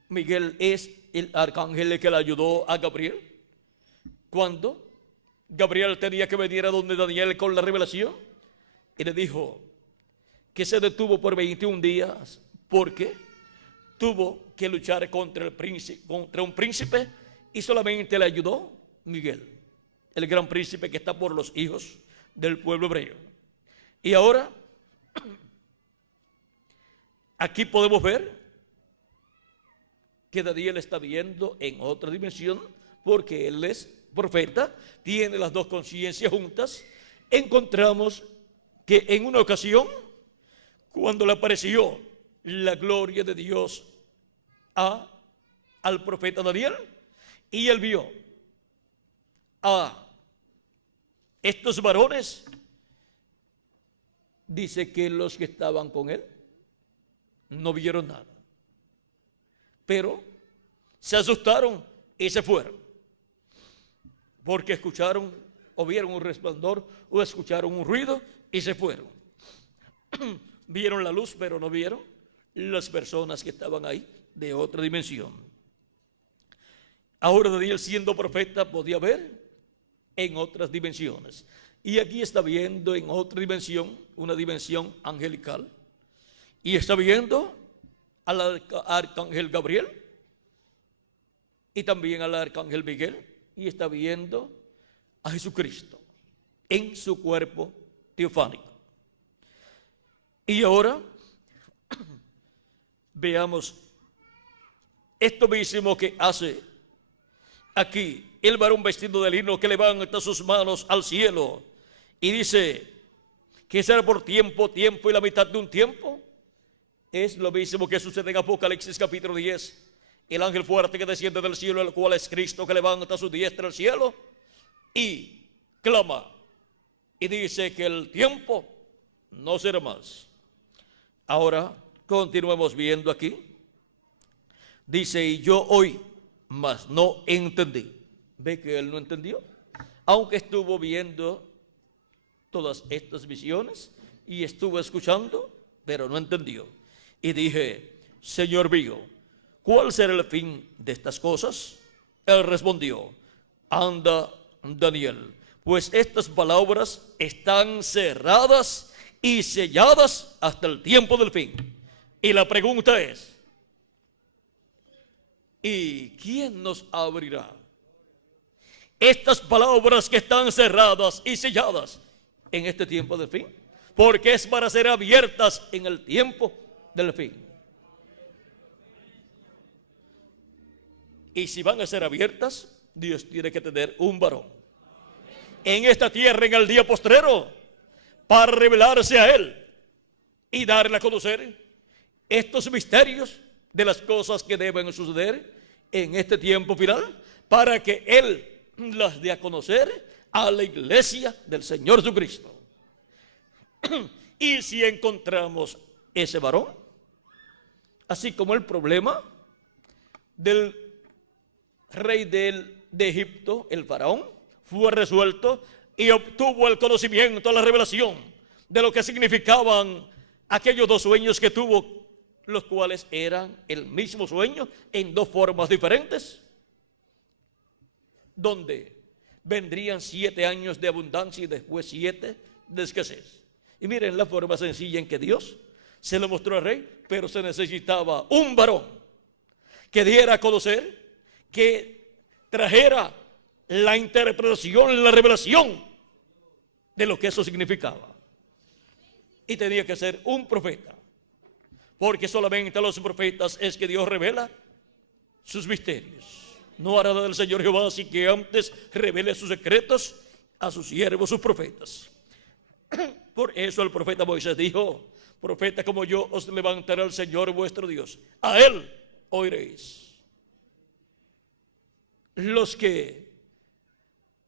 Miguel es el arcángel que le ayudó a Gabriel cuando Gabriel tenía que venir a donde Daniel con la revelación, y le dijo que se detuvo por 21 días porque tuvo que luchar contra un príncipe, y solamente le ayudó Miguel, el gran príncipe que está por los hijos del pueblo hebreo. Y ahora aquí podemos ver que Daniel está viendo en otra dimensión, porque él es profeta, tiene las dos conciencias juntas. Encontramos que en una ocasión, cuando le apareció la gloria de Dios al profeta Daniel, y él vio a estos varones, dice que los que estaban con él no vieron nada, pero se asustaron y se fueron, porque escucharon o vieron un resplandor o escucharon un ruido y se fueron. Vieron la luz, pero no vieron las personas que estaban ahí de otra dimensión. Ahora Daniel, siendo profeta, podía ver en otras dimensiones, y aquí está viendo en otra dimensión, una dimensión angelical, y está viendo al arcángel Gabriel y también al arcángel Miguel, y está viendo a Jesucristo en su cuerpo teofánico. Y ahora veamos esto mismo que hace aquí el varón vestido de lino, que levanta sus manos al cielo y dice que será por tiempo y la mitad de un tiempo. Es lo mismo que sucede en Apocalipsis capítulo 10. El ángel fuerte que desciende del cielo, el cual es Cristo, que levanta su diestra al cielo y clama y dice que el tiempo no será más. Ahora continuemos viendo aquí. Dice: y yo oí, mas no entendí. ¿Ve que él no entendió? Aunque estuvo viendo todas estas visiones y estuvo escuchando, pero no entendió. Y dije: Señor mío, ¿cuál será el fin de estas cosas? Él respondió: anda, Daniel, pues estas palabras están cerradas y selladas hasta el tiempo del fin. Y la pregunta es: ¿y quién nos abrirá estas palabras que están cerradas y selladas en este tiempo del fin? Porque es para ser abiertas en el tiempo del fin. Y si van a ser abiertas, Dios tiene que tener un varón en esta tierra en el día postrero para revelarse a Él y darle a conocer estos misterios de las cosas que deben suceder en este tiempo final, para que Él las dé a conocer a la iglesia del Señor Jesucristo. Y si encontramos ese varón, así como el problema del rey de Egipto, el faraón, fue resuelto y obtuvo el conocimiento, la revelación de lo que significaban aquellos dos sueños que tuvo, los cuales eran el mismo sueño en dos formas diferentes, donde vendrían 7 años de abundancia y después 7 de escasez. Y miren la forma sencilla en que Dios se lo mostró al rey, pero se necesitaba un varón que diera a conocer, que trajera la interpretación, la revelación de lo que eso significaba. Y tenía que ser un profeta, porque solamente a los profetas es que Dios revela sus misterios. No hará del Señor Jehová así que antes revele sus secretos a sus siervos, sus profetas. Por eso el profeta Moisés dijo: profeta como yo os levantará el Señor vuestro Dios, a Él oiréis. Los que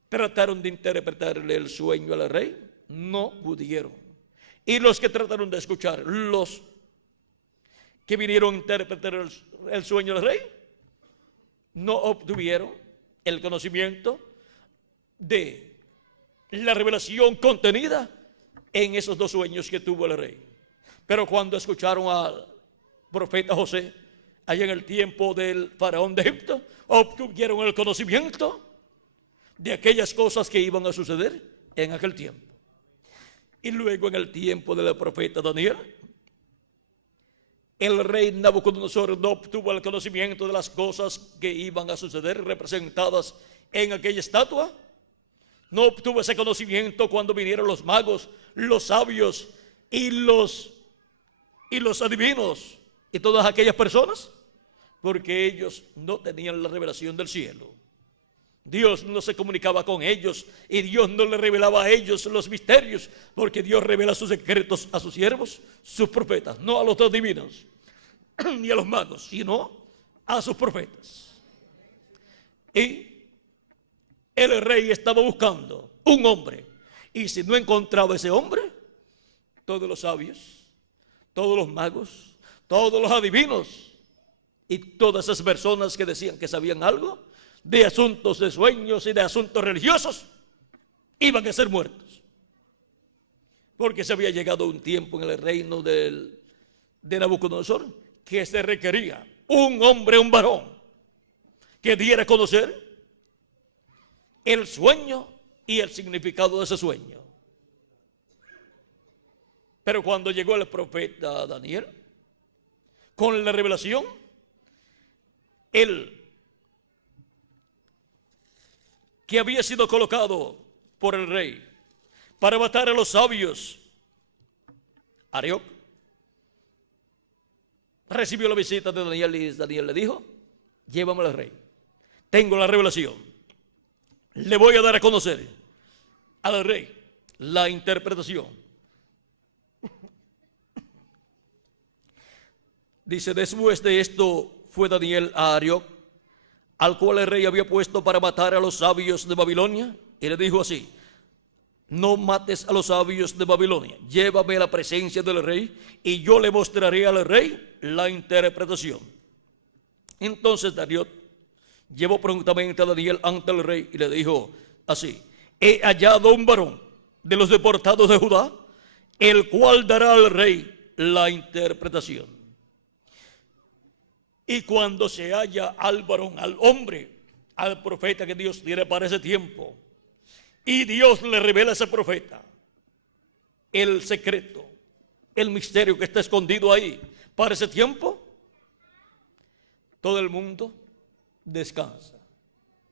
trataron de interpretarle el sueño al rey no pudieron, y los que trataron de escuchar, los que vinieron a interpretar el sueño al rey, no obtuvieron el conocimiento de la revelación contenida en esos dos sueños que tuvo el rey. Pero cuando escucharon al profeta José, allá en el tiempo del faraón de Egipto, obtuvieron el conocimiento de aquellas cosas que iban a suceder en aquel tiempo. Y luego en el tiempo del profeta Daniel, el rey Nabucodonosor no obtuvo el conocimiento de las cosas que iban a suceder representadas en aquella estatua. No obtuvo ese conocimiento cuando vinieron los magos, los sabios y los adivinos y todas aquellas personas, porque ellos no tenían la revelación del cielo. Dios no se comunicaba con ellos y Dios no le revelaba a ellos los misterios, porque Dios revela sus secretos a sus siervos, sus profetas, no a los adivinos ni a los magos, sino a sus profetas. Y el rey estaba buscando un hombre, y si no encontraba ese hombre, todos los sabios, todos los magos, todos los adivinos y todas esas personas que decían que sabían algo de asuntos de sueños y de asuntos religiosos iban a ser muertos, porque se había llegado un tiempo en el reino de Nabucodonosor que se requería un hombre, un varón que diera a conocer el sueño y el significado de ese sueño. Pero cuando llegó el profeta Daniel con la revelación, él, que había sido colocado por el rey para matar a los sabios, Arioc, recibió la visita de Daniel, y Daniel le dijo: llévame al rey, tengo la revelación, le voy a dar a conocer al rey la interpretación. Dice: después de esto fue Daniel a Arioc, al cual el rey había puesto para matar a los sabios de Babilonia, y le dijo así: no mates a los sabios de Babilonia, llévame a la presencia del rey y yo le mostraré al rey la interpretación. Entonces Dariot llevó prontamente a Daniel ante el rey y le dijo así: he hallado un varón de los deportados de Judá, el cual dará al rey la interpretación. Y cuando se halla al varón, al hombre, al profeta que Dios tiene para ese tiempo, y Dios le revela a ese profeta el secreto, el misterio que está escondido ahí para ese tiempo, todo el mundo descansa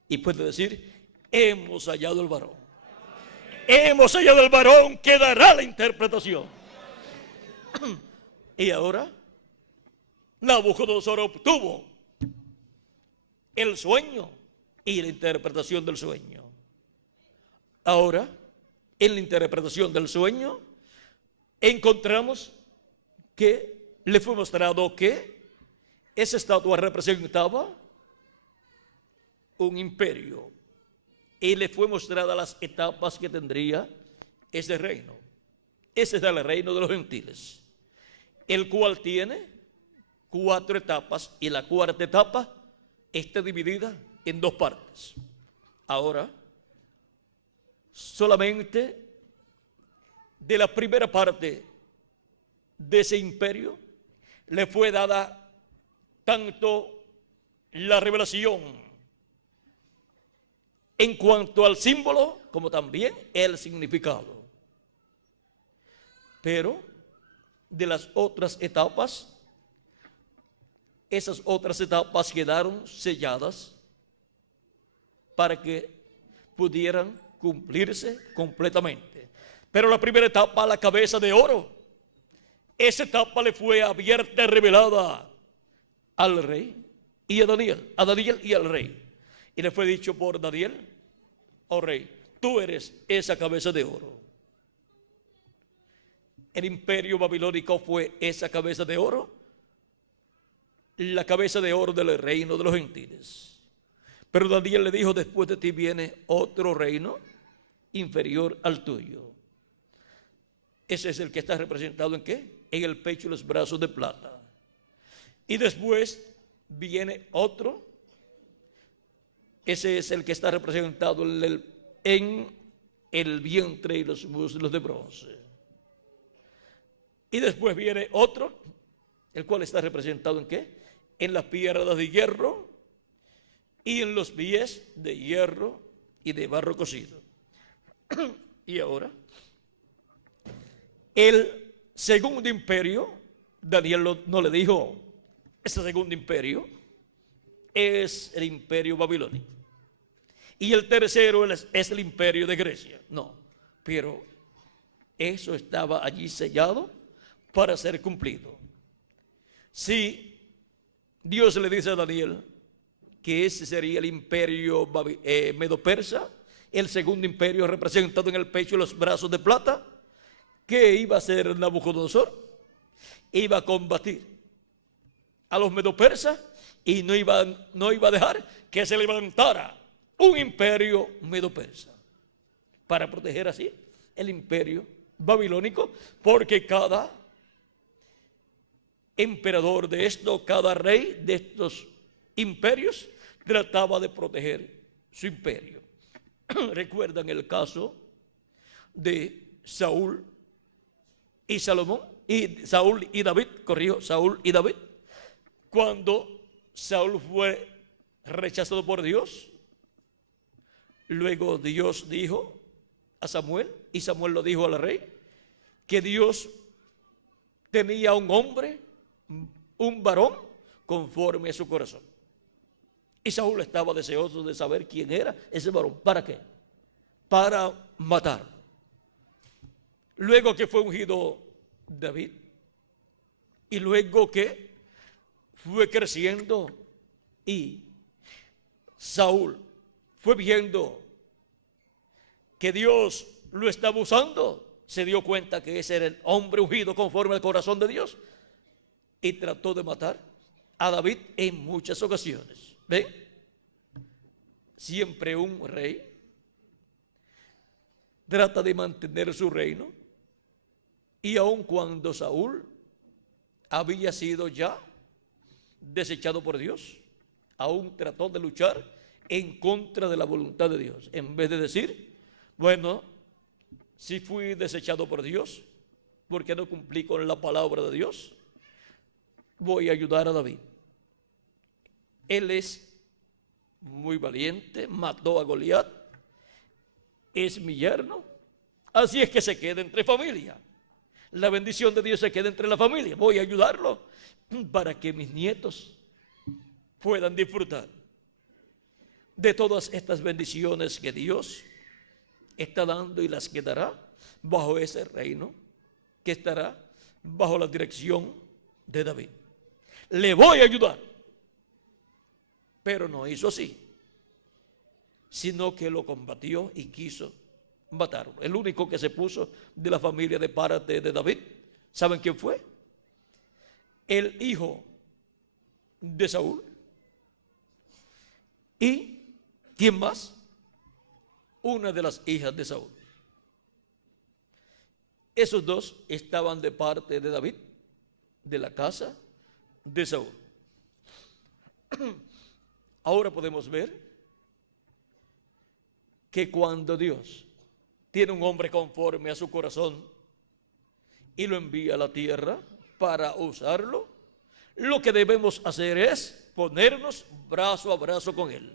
y puede decir: hemos hallado el varón. Hemos hallado el varón que dará la interpretación. Y ahora Nabucodonosor obtuvo el sueño y la interpretación del sueño. Ahora, en la interpretación del sueño, encontramos que le fue mostrado que esa estatua representaba un imperio y le fue mostrada las etapas que tendría ese reino. Ese es el reino de los gentiles, el cual tiene 4 etapas y la cuarta etapa está dividida en 2 partes. Ahora, solamente de la primera parte de ese imperio le fue dada tanto la revelación en cuanto al símbolo como también el significado. Pero de las otras etapas, esas otras etapas quedaron selladas para que pudieran cumplirse completamente. Pero la primera etapa, la cabeza de oro, esa etapa le fue abierta y revelada al rey y a Daniel y al rey. Y le fue dicho por Daniel: oh rey, tú eres esa cabeza de oro. El imperio babilónico fue esa cabeza de oro, la cabeza de oro del reino de los gentiles. Pero Daniel le dijo: después de ti viene otro reino inferior al tuyo. Ese es el que está representado ¿en qué? En el pecho y los brazos de plata. Y después viene otro. Ese es el que está representado en el vientre y los muslos de bronce. Y después viene otro, el cual está representado ¿en qué? En las piernas de hierro y en los pies de hierro y de barro cocido. Y ahora, el segundo imperio, Daniel no le dijo: ese segundo imperio es el imperio babilónico. Y el tercero es el imperio de Grecia. No, pero eso estaba allí sellado para ser cumplido. Si Dios le dice a Daniel que ese sería el imperio medo-persa, el segundo imperio representado en el pecho y los brazos de plata, ¿qué iba a hacer Nabucodonosor? Iba a combatir a los medo-persas y no iba a dejar que se levantara un imperio medo-persa para proteger así el imperio babilónico, porque cada emperador de esto, cada rey de estos imperios trataba de proteger su imperio. ¿Recuerdan el caso de Saúl y Salomón? Y Saúl y David, Saúl y David. Cuando Saúl fue rechazado por Dios, luego Dios dijo a Samuel, y Samuel lo dijo al rey, que Dios tenía un hombre, un varón, conforme a su corazón. Y Saúl estaba deseoso de saber quién era ese varón. ¿Para qué? Para matarlo. Luego que fue ungido David, y luego que fue creciendo y Saúl fue viendo que Dios lo estaba usando, se dio cuenta que ese era el hombre ungido conforme al corazón de Dios y trató de matar a David en muchas ocasiones. ¿Ven? Siempre un rey trata de mantener su reino, y aun cuando Saúl había sido ya desechado por Dios, aún trató de luchar en contra de la voluntad de Dios, en vez de decir: bueno, si fui desechado por Dios, porque no cumplí con la palabra de Dios, voy a ayudar a David. Él es muy valiente, mató a Goliat, es mi yerno, así es que se queda entre familia. La bendición de Dios se queda entre la familia. Voy a ayudarlo para que mis nietos puedan disfrutar de todas estas bendiciones que Dios está dando y las que dará bajo ese reino que estará bajo la dirección de David. Le voy a ayudar. Pero no hizo así, sino que lo combatió y quiso matarlo. El único que se puso de la familia de parte de David, ¿saben quién fue? El hijo de Saúl. ¿Y quién más? Una de las hijas de Saúl. Esos dos estaban de parte de David, de la casa de Saúl. Ahora podemos ver que cuando Dios tiene un hombre conforme a su corazón y lo envía a la tierra para usarlo, lo que debemos hacer es ponernos brazo a brazo con él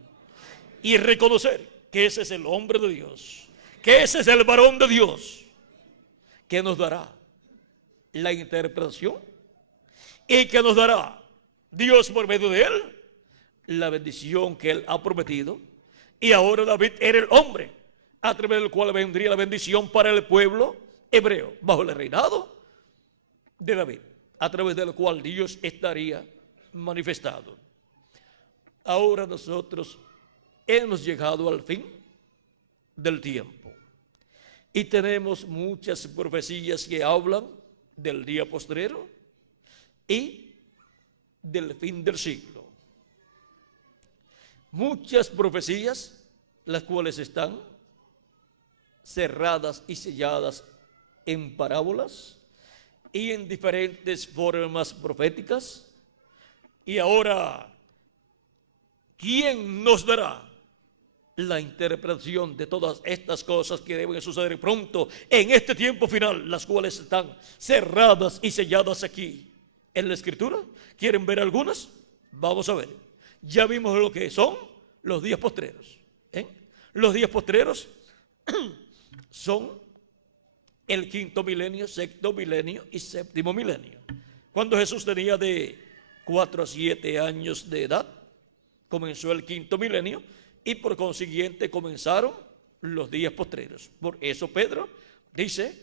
y reconocer que ese es el hombre de Dios, que ese es el varón de Dios, que nos dará la interpretación y que nos dará Dios por medio de él la bendición que él ha prometido. Y ahora David era el hombre a través del cual vendría la bendición para el pueblo hebreo, bajo el reinado de David, a través del cual Dios estaría manifestado. Ahora nosotros hemos llegado al fin del tiempo y tenemos muchas profecías que hablan del día postrero y del fin del siglo. Muchas profecías, las cuales están cerradas y selladas en parábolas y en diferentes formas proféticas. Y ahora, ¿quién nos dará la interpretación de todas estas cosas que deben suceder pronto en este tiempo final, las cuales están cerradas y selladas aquí en la Escritura? ¿Quieren ver algunas? Vamos a ver. Ya vimos lo que son los días postreros. Los días postreros son el quinto milenio, sexto milenio y séptimo milenio. Cuando Jesús tenía de 4 a 7 años de edad, comenzó el quinto milenio y por consiguiente comenzaron los días postreros. Por eso Pedro dice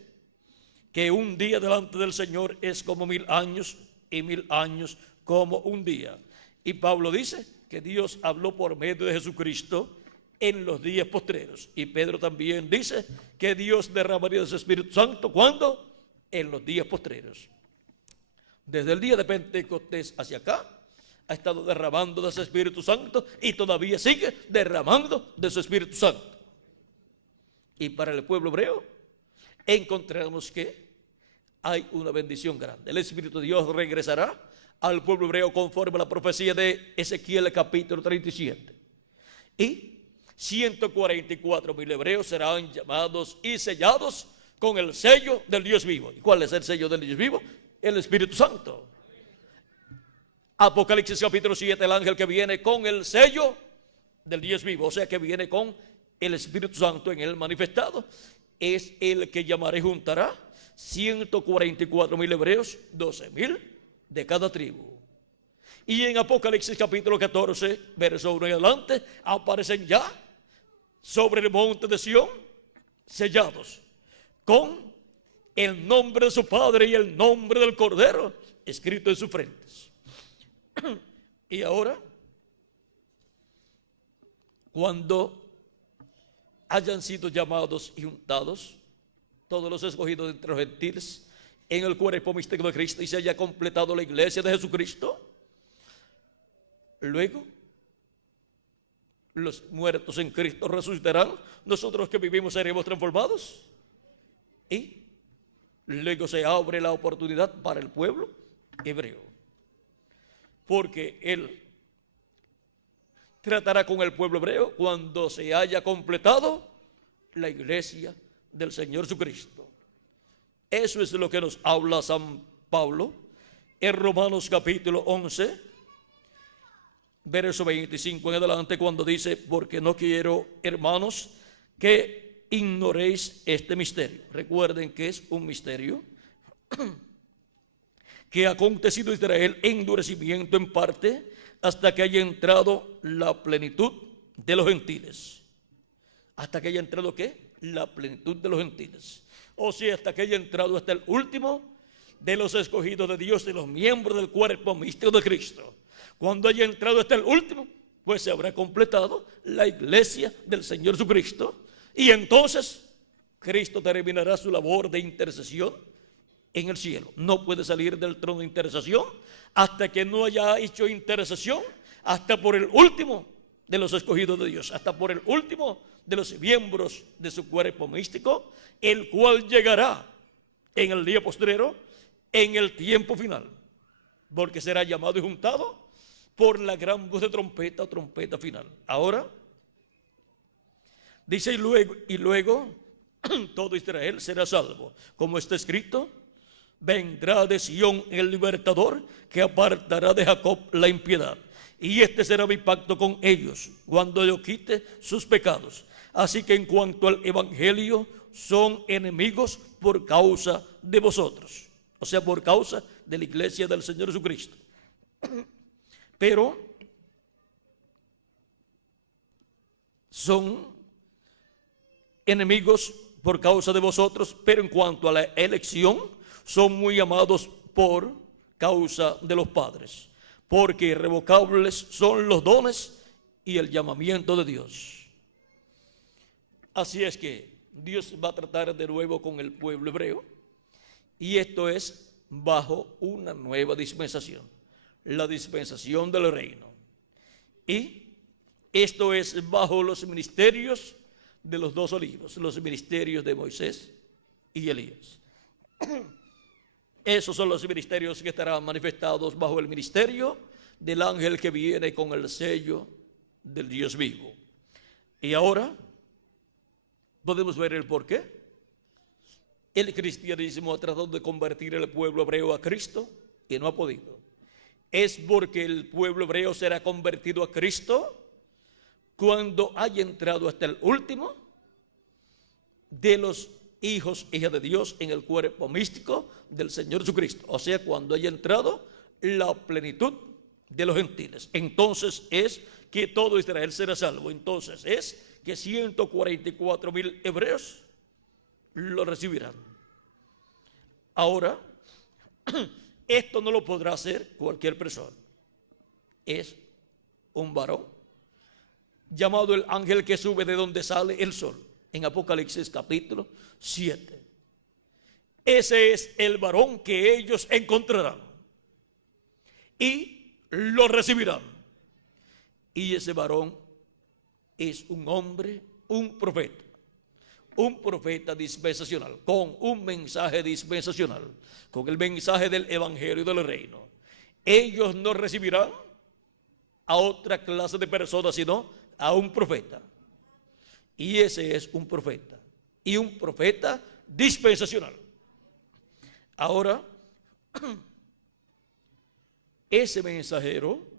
que un día delante del Señor es como 1000 años y 1000 años como un día. Y Pablo dice que Dios habló por medio de Jesucristo en los días postreros. Y Pedro también dice que Dios derramaría de su Espíritu Santo. ¿Cuándo? En los días postreros. Desde el día de Pentecostés hacia acá, ha estado derramando de su Espíritu Santo y todavía sigue derramando de su Espíritu Santo. Y para el pueblo hebreo, encontramos que hay una bendición grande. El Espíritu de Dios regresará al pueblo hebreo conforme a la profecía de Ezequiel capítulo 37. Y 144,000 hebreos serán llamados y sellados con el sello del Dios vivo. ¿Y cuál es el sello del Dios vivo? El Espíritu Santo. Apocalipsis capítulo 7, el ángel que viene con el sello del Dios vivo, o sea que viene con el Espíritu Santo en él manifestado, es el que llamará y juntará 144,000 hebreos, 12,000 de cada tribu. Y en Apocalipsis capítulo 14, verso 1 en adelante, aparecen ya sobre el monte de Sión, sellados con el nombre de su Padre y el nombre del Cordero escrito en sus frentes. Y ahora, cuando hayan sido llamados y juntados todos los escogidos entre los gentiles en el cuerpo místico de Cristo y se haya completado la iglesia de Jesucristo, luego los muertos en Cristo resucitarán, nosotros que vivimos seremos transformados y luego se abre la oportunidad para el pueblo hebreo, porque él tratará con el pueblo hebreo cuando se haya completado la iglesia del Señor Jesucristo. Eso es lo que nos habla San Pablo en Romanos capítulo 11, verso 25 en adelante, cuando dice: porque no quiero, hermanos, que ignoréis este misterio. Recuerden que es un misterio que ha acontecido en Israel, endurecimiento en parte, hasta que haya entrado la plenitud de los gentiles. ¿Hasta que haya entrado qué? La plenitud de los gentiles. O sea, hasta que haya entrado hasta el último de los escogidos de Dios, de los miembros del cuerpo místico de Cristo. Cuando haya entrado hasta el último, pues se habrá completado la iglesia del Señor Jesucristo. Y entonces Cristo terminará su labor de intercesión en el cielo. No puede salir del trono de intercesión hasta que no haya hecho intercesión hasta por el último de los escogidos de Dios, hasta por el último de los miembros de su cuerpo místico, el cual llegará en el día postrero, en el tiempo final, porque será llamado y juntado por la gran voz de trompeta o trompeta final. Ahora dice: y luego todo Israel será salvo, como está escrito: vendrá de Sión el libertador, que apartará de Jacob la impiedad, y este será mi pacto con ellos, cuando yo quite sus pecados. Así que en cuanto al evangelio, son enemigos por causa de vosotros, o sea, por causa de la iglesia del Señor Jesucristo. Pero son enemigos por causa de vosotros, pero en cuanto a la elección, son muy amados por causa de los padres, porque irrevocables son los dones y el llamamiento de Dios. Así es que Dios va a tratar de nuevo con el pueblo hebreo, y esto es bajo una nueva dispensación, la dispensación del reino. Y esto es bajo los ministerios de los dos olivos, los ministerios de Moisés y Elías. Esos son los ministerios que estarán manifestados bajo el ministerio del ángel que viene con el sello del Dios vivo. Y ahora podemos ver el por qué el cristianismo ha tratado de convertir al pueblo hebreo a Cristo y no ha podido. Es porque el pueblo hebreo será convertido a Cristo cuando haya entrado hasta el último de los hijos, hijas de Dios en el cuerpo místico del Señor Jesucristo. O sea, cuando haya entrado la plenitud de los gentiles. Entonces es que todo Israel será salvo. Entonces es que 144,000 hebreos lo recibirán. Ahora, esto no lo podrá hacer cualquier persona. Es un varón llamado el ángel que sube de donde sale el sol, en Apocalipsis capítulo 7. Ese es el varón que ellos encontrarán y lo recibirán. Y ese varón es un hombre, un profeta dispensacional, con un mensaje dispensacional, con el mensaje del evangelio del reino. Ellos no recibirán a otra clase de personas, sino a un profeta. Y ese es un profeta, y un profeta dispensacional. Ahora, ese mensajero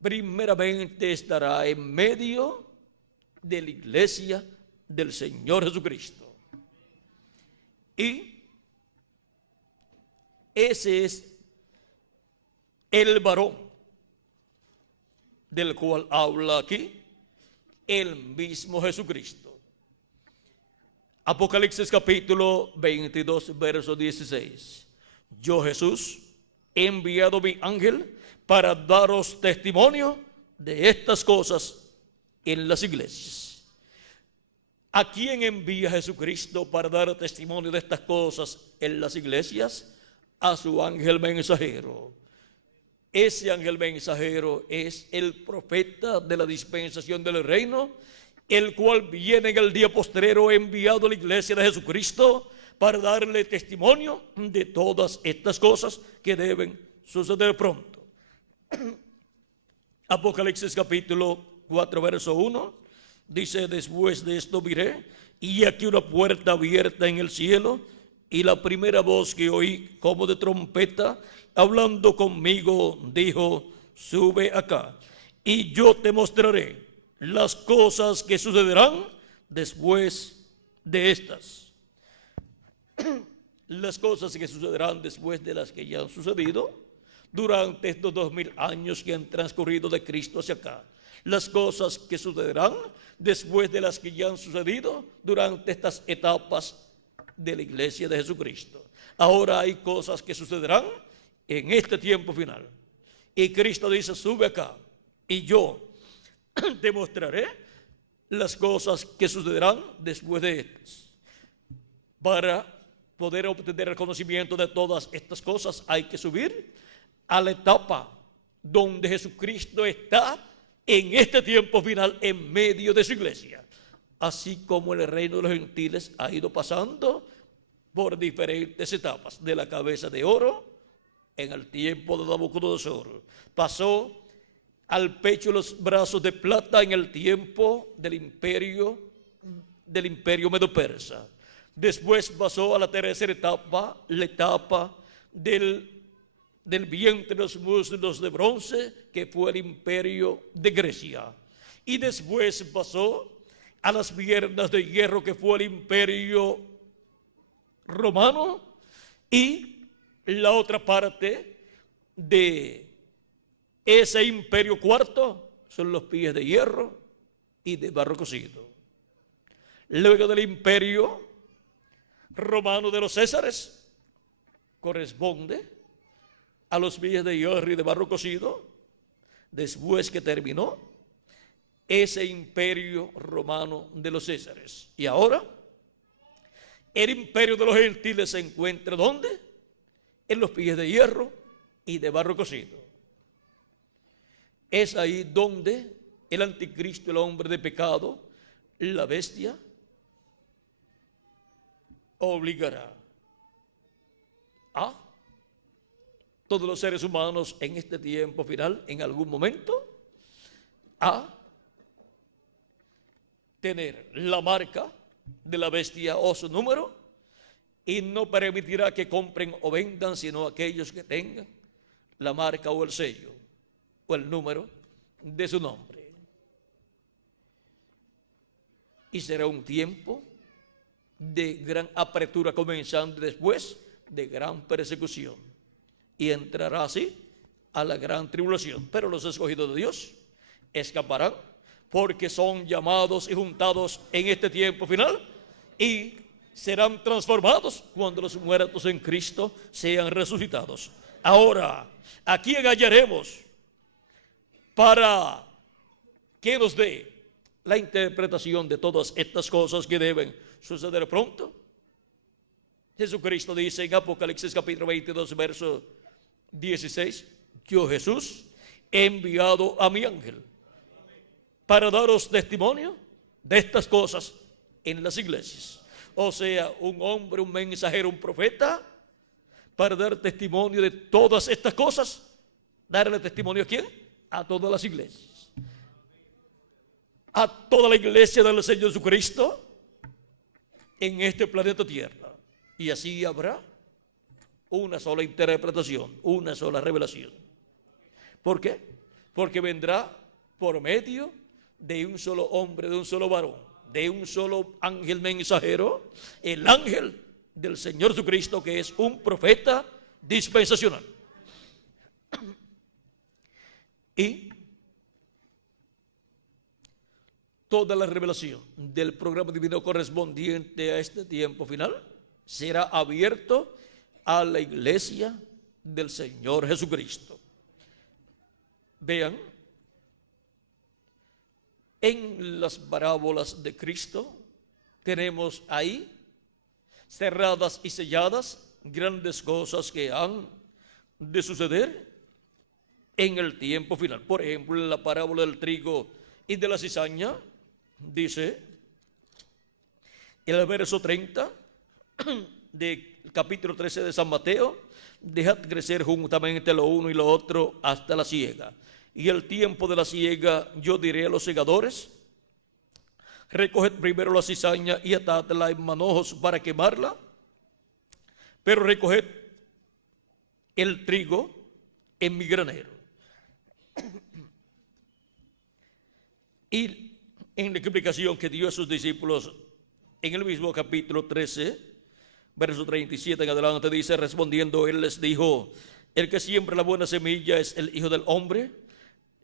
primeramente estará en medio de la iglesia del Señor Jesucristo. Y ese es el varón del cual habla aquí el mismo Jesucristo. Apocalipsis capítulo 22, verso 16. Yo, Jesús, he enviado mi ángel para daros testimonio de estas cosas en las iglesias. ¿A quién envía Jesucristo para dar testimonio de estas cosas en las iglesias? A su ángel mensajero. Ese ángel mensajero es el profeta de la dispensación del reino, el cual viene en el día postrero enviado a la iglesia de Jesucristo para darle testimonio de todas estas cosas que deben suceder pronto. Apocalipsis capítulo 4, verso 1 dice: después de esto miré, y aquí una puerta abierta en el cielo, y la primera voz que oí como de trompeta, hablando conmigo, dijo: sube acá, y yo te mostraré las cosas que sucederán después de estas. Las cosas que sucederán después de las que ya han sucedido durante estos 2000 años que han transcurrido de Cristo hacia acá. Las cosas que sucederán después de las que ya han sucedido durante estas etapas de la iglesia de Jesucristo. Ahora hay cosas que sucederán en este tiempo final. Y Cristo dice: sube acá y yo te mostraré las cosas que sucederán después de estas. Para poder obtener el conocimiento de todas estas cosas hay que subir a la etapa donde Jesucristo está en este tiempo final en medio de su iglesia. Así como el reino de los gentiles ha ido pasando por diferentes etapas. De la cabeza de oro en el tiempo de Nabucodonosor, pasó al pecho y los brazos de plata en el tiempo del imperio medo-persa. Después pasó a la tercera etapa, la etapa del vientre de los muslos de bronce, que fue el imperio de Grecia. Y después pasó a las piernas de hierro, que fue el imperio romano. Y la otra parte de ese imperio cuarto son los pies de hierro y de barro cocido. Luego del imperio romano de los Césares, corresponde a los pies de hierro y de barro cocido, después que terminó ese imperio romano de los Césares. Y ahora el imperio de los gentiles se encuentra ¿dónde? En los pies de hierro y de barro cocido. Es ahí donde el anticristo, el hombre de pecado, la bestia, obligará a todos los seres humanos en este tiempo final, en algún momento, a tener la marca de la bestia o su número, y no permitirá que compren o vendan sino aquellos que tengan la marca o el sello o el número de su nombre. Y será un tiempo de gran apertura, comenzando después de gran persecución, y entrará así a la gran tribulación. Pero los escogidos de Dios escaparán, porque son llamados y juntados en este tiempo final, y serán transformados cuando los muertos en Cristo sean resucitados. Ahora, ¿a quién hallaremos para que nos dé la interpretación de todas estas cosas que deben suceder pronto? Jesucristo dice en Apocalipsis capítulo 22, verso 16: yo, Jesús, he enviado a mi ángel para daros testimonio de estas cosas en las iglesias. O sea, un hombre, un mensajero, un profeta, para dar testimonio de todas estas cosas. ¿Darle testimonio a quién? A todas las iglesias. A toda la iglesia del Señor Jesucristo en este planeta Tierra. Y así habrá una sola interpretación, una sola revelación. ¿Por qué? Porque vendrá por medio de un solo hombre, de un solo varón, de un solo ángel mensajero, el ángel del Señor Jesucristo, que es un profeta dispensacional. Y toda la revelación del programa divino correspondiente a este tiempo final será abierto a la iglesia del Señor Jesucristo. Vean, en las parábolas de Cristo tenemos ahí cerradas y selladas grandes cosas que han de suceder en el tiempo final. Por ejemplo, en la parábola del trigo y de la cizaña, dice el verso 30 del capítulo 13 de San Mateo: dejad crecer juntamente lo uno y lo otro hasta la siega. Y el tiempo de la siega yo diré a los segadores: Recoged primero la cizaña y atadla en manojos para quemarla, pero recoged el trigo en mi granero. Y en la explicación que dio a sus discípulos en el mismo capítulo 13, verso 37 en adelante, dice: respondiendo él les dijo: el que siembra la buena semilla es el Hijo del Hombre,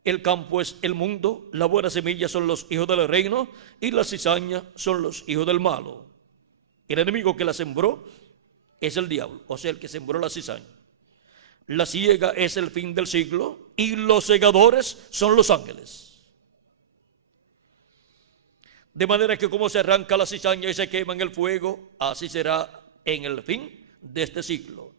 el campo es el mundo, la buena semilla son los hijos del reino y la cizaña son los hijos del malo. El enemigo que la sembró es el diablo, o sea, el que sembró la cizaña. La siega es el fin del siglo y los segadores son los ángeles. De manera que como se arranca la cizaña y se quema en el fuego, así será en el fin de este siglo.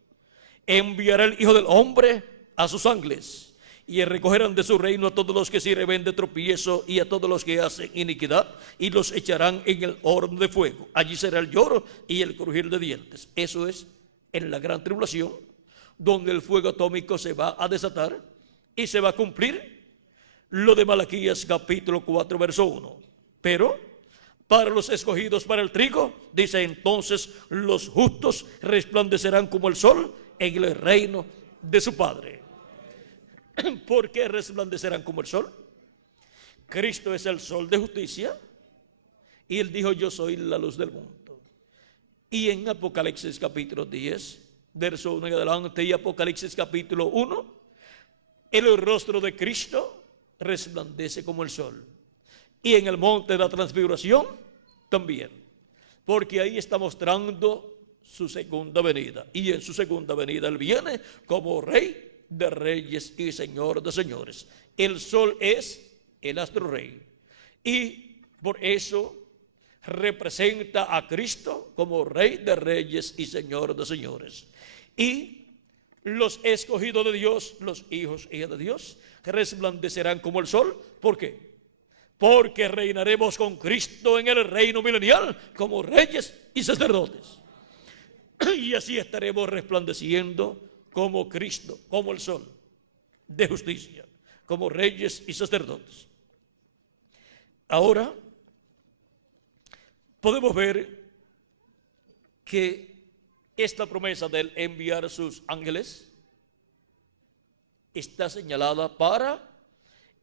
Enviará el Hijo del Hombre a sus ángeles, y recogerán de su reino a todos los que sirven de tropiezo y a todos los que hacen iniquidad, y los echarán en el horno de fuego. Allí será el lloro y el crujir de dientes. Eso es en la gran tribulación, donde el fuego atómico se va a desatar y se va a cumplir lo de Malaquías capítulo 4 verso 1. Pero para los escogidos para el trigo, dice: entonces los justos resplandecerán como el sol en el reino de su Padre. ¿Por qué resplandecerán como el sol? Cristo es el sol de justicia y él dijo: yo soy la luz del mundo. Y en Apocalipsis capítulo 10 verso 1 en adelante, y Apocalipsis capítulo 1, el rostro de Cristo resplandece como el sol. Y en el monte de la transfiguración también, porque ahí está mostrando su segunda venida. Y en su segunda venida él viene como Rey de reyes y Señor de señores. El sol es el astro rey, y por eso representa a Cristo como Rey de reyes y Señor de señores. Y los escogidos de Dios, los hijos y hijas de Dios, resplandecerán como el sol. ¿Por qué? Porque reinaremos con Cristo en el reino milenial como reyes y sacerdotes. Y así estaremos resplandeciendo como Cristo, como el sol de justicia, como reyes y sacerdotes. Ahora podemos ver que esta promesa de enviar sus ángeles está señalada para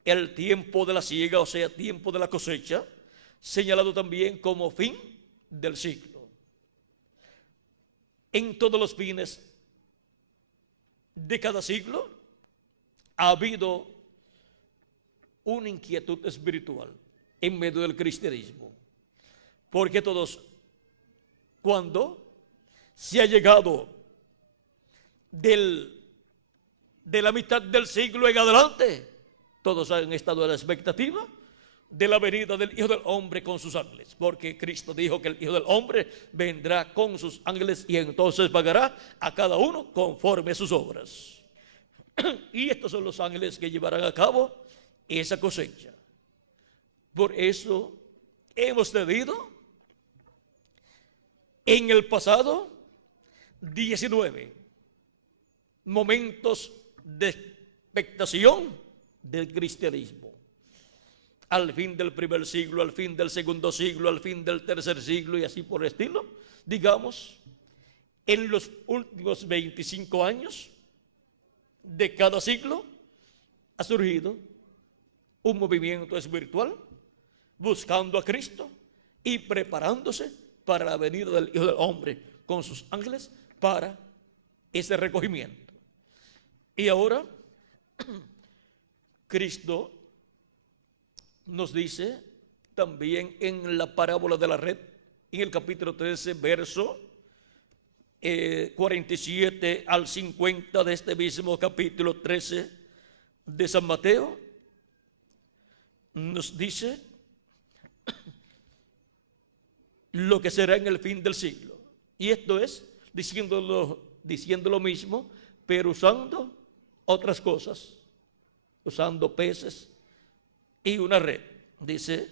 el tiempo de la siega, o sea, tiempo de la cosecha, señalado también como fin del siglo. En todos los fines de cada siglo ha habido una inquietud espiritual en medio del cristianismo, porque todos, cuando se ha llegado de la mitad del siglo en adelante, todos han estado a la expectativa de la venida del Hijo del Hombre con sus ángeles, porque Cristo dijo que el Hijo del Hombre vendrá con sus ángeles y entonces pagará a cada uno conforme a sus obras. Y estos son los ángeles que llevarán a cabo esa cosecha. Por eso hemos tenido en el pasado 19 momentos de expectación del cristianismo. Al fin del primer siglo, al fin del segundo siglo, al fin del tercer siglo y así por el estilo. Digamos, en los últimos 25 años de cada siglo ha surgido un movimiento espiritual buscando a Cristo y preparándose para la venida del Hijo del Hombre con sus ángeles para ese recogimiento. Y ahora Cristo nos dice también en la parábola de la red, en el capítulo 13, verso 47 al 50 de este mismo capítulo 13 de San Mateo, nos dice lo que será en el fin del siglo. Y esto es diciendo lo mismo, pero usando otras cosas, usando peces y una red. Dice: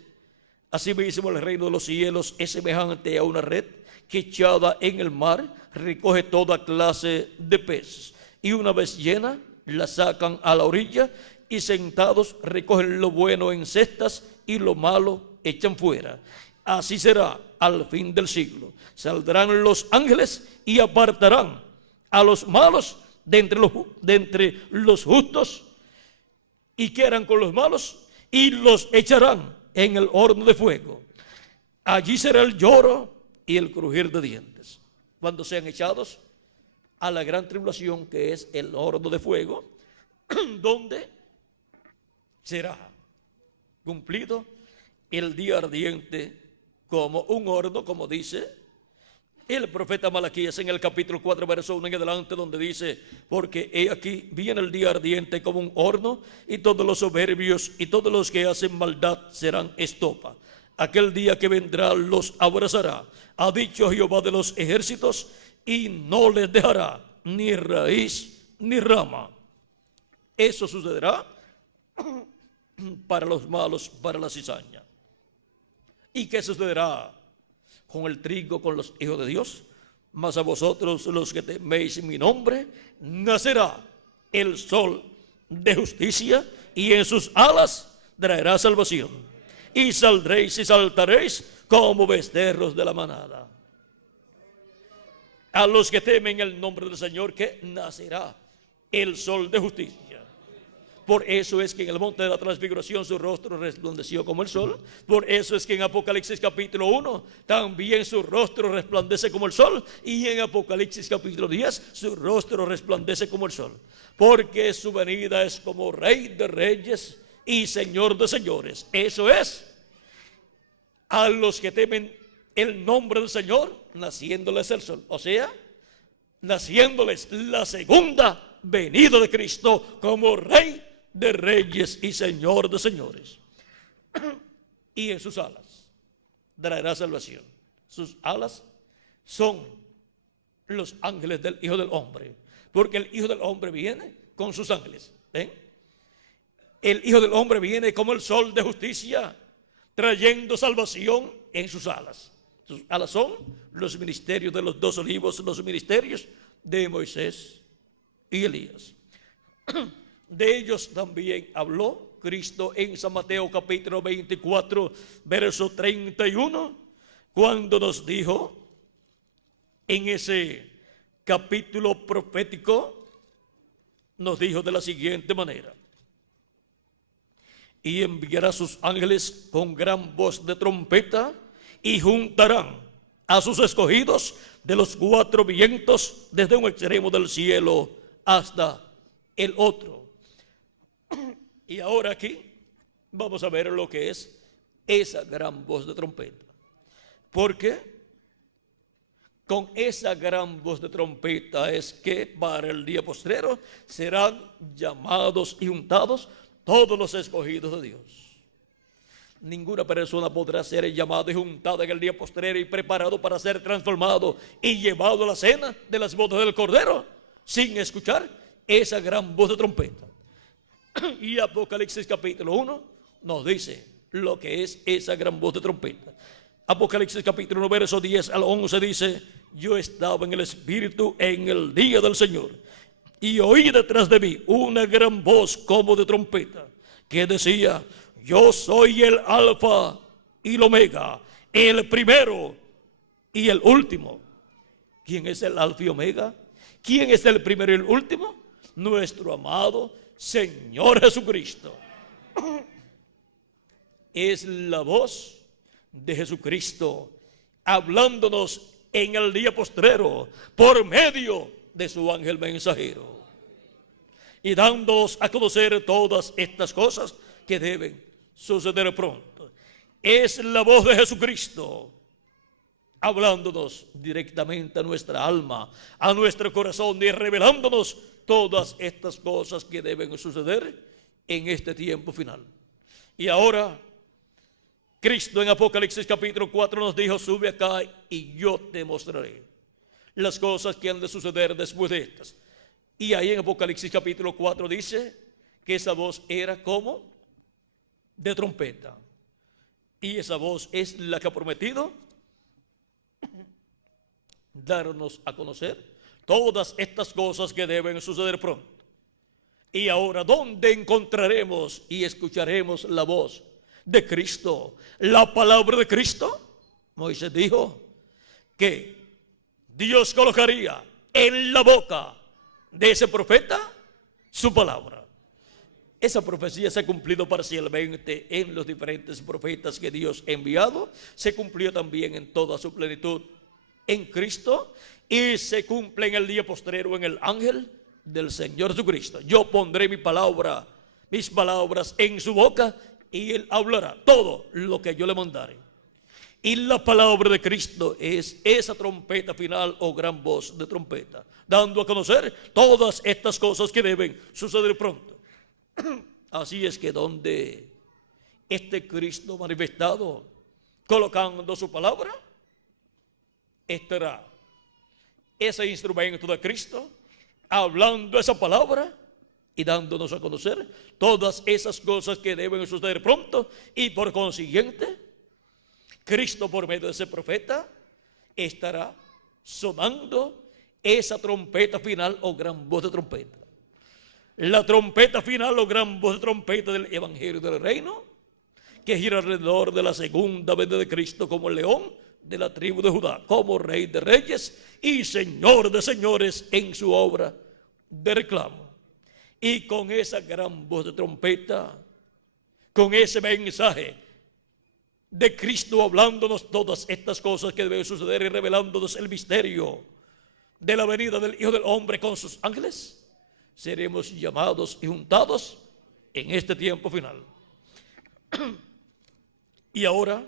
asimismo el reino de los cielos es semejante a una red que echada en el mar recoge toda clase de peces, y una vez llena la sacan a la orilla y sentados recogen lo bueno en cestas y lo malo echan fuera. Así será al fin del siglo. Saldrán los ángeles y apartarán a los malos de entre los justos. ¿Y qué harán con los malos? Y los echarán en el horno de fuego. Allí será el lloro y el crujir de dientes, cuando sean echados a la gran tribulación, que es el horno de fuego, donde será cumplido el día ardiente como un horno, como dice el profeta Malaquías en el capítulo 4, verso 1 en adelante, donde dice: porque he aquí viene el día ardiente como un horno, y todos los soberbios y todos los que hacen maldad serán estopa. Aquel día que vendrá los abrazará, ha dicho Jehová de los ejércitos, y no les dejará ni raíz ni rama. Eso sucederá para los malos, para la cizaña. ¿Y qué sucederá con el trigo, con los hijos de Dios? Mas a vosotros, los que teméis mi nombre, nacerá el sol de justicia, y en sus alas traerá salvación. Y saldréis y saltaréis como becerros de la manada. A los que temen el nombre del Señor, que nacerá el sol de justicia. Por eso es que en el monte de la transfiguración su rostro resplandeció como el sol. Por eso es que en Apocalipsis capítulo 1 también su rostro resplandece como el sol. Y en Apocalipsis capítulo 10 su rostro resplandece como el sol. Porque su venida es como Rey de reyes y Señor de señores. Eso es, a los que temen el nombre del Señor, naciéndoles el sol. O sea, naciéndoles la segunda venida de Cristo como Rey de reyes y Señor de señores. Y en sus alas traerá salvación. Sus alas son los ángeles del Hijo del Hombre, porque el Hijo del Hombre viene con sus ángeles. ¿Ven? El Hijo del Hombre viene como el sol de justicia, trayendo salvación en sus alas. Sus alas son los ministerios de los dos olivos, los ministerios de Moisés y Elías. De ellos también habló Cristo en San Mateo capítulo 24, verso 31, cuando nos dijo en ese capítulo profético, nos dijo de la siguiente manera: y enviará sus ángeles con gran voz de trompeta, y juntarán a sus escogidos de los cuatro vientos, desde un extremo del cielo hasta el otro. Y ahora aquí vamos a ver lo que es esa gran voz de trompeta. Porque con esa gran voz de trompeta es que para el día postrero serán llamados y juntados todos los escogidos de Dios. Ninguna persona podrá ser llamada y juntada en el día postrero y preparado para ser transformado y llevado a la cena de las bodas del Cordero sin escuchar esa gran voz de trompeta. Y Apocalipsis capítulo 1 nos dice lo que es esa gran voz de trompeta. Apocalipsis capítulo 1 verso 10 al 11 dice: yo estaba en el Espíritu en el día del Señor, y oí detrás de mí una gran voz como de trompeta, que decía: yo soy el Alfa y el Omega, el primero y el último. ¿Quién es el Alfa y Omega? ¿Quién es el primero y el último? Nuestro amado Señor Jesucristo. Es la voz de Jesucristo hablándonos en el día postrero por medio de su ángel mensajero, y dándonos a conocer todas estas cosas que deben suceder pronto. Es la voz de Jesucristo hablándonos directamente a nuestra alma, a nuestro corazón, y revelándonos todas estas cosas que deben suceder en este tiempo final. Y ahora Cristo en Apocalipsis capítulo 4 nos dijo: sube acá y yo te mostraré las cosas que han de suceder después de estas. Y ahí en Apocalipsis capítulo 4 dice que esa voz era como de trompeta. Y esa voz es la que ha prometido darnos a conocer todas estas cosas que deben suceder pronto. Y ahora, ¿dónde encontraremos y escucharemos la voz de Cristo, la palabra de Cristo, Moisés dijo que Dios colocaría en la boca de ese profeta su palabra. Esa profecía se ha cumplido parcialmente en los diferentes profetas que Dios ha enviado. Se cumplió también en toda su plenitud en Cristo y se cumple en el día postrero en el ángel del Señor Jesucristo. Yo pondré mis palabras en su boca y él hablará todo lo que yo le mandare. Y la palabra de Cristo es esa trompeta final o gran voz de trompeta, dando a conocer todas estas cosas que deben suceder pronto. Así es que donde este Cristo manifestado, colocando su palabra, estará ese instrumento de Cristo, hablando esa palabra y dándonos a conocer todas esas cosas que deben suceder pronto. Y por consiguiente, Cristo por medio de ese profeta estará sonando esa trompeta final o gran voz de trompeta. La trompeta final o gran voz de trompeta del Evangelio del Reino, que gira alrededor de la segunda venida de Cristo como el león de la tribu de Judá, como Rey de Reyes y Señor de Señores en su obra de reclamo. Y con esa gran voz de trompeta, con ese mensaje de Cristo hablándonos todas estas cosas que deben suceder y revelándonos el misterio de la venida del Hijo del Hombre con sus ángeles, seremos llamados y juntados en este tiempo final. Y ahora,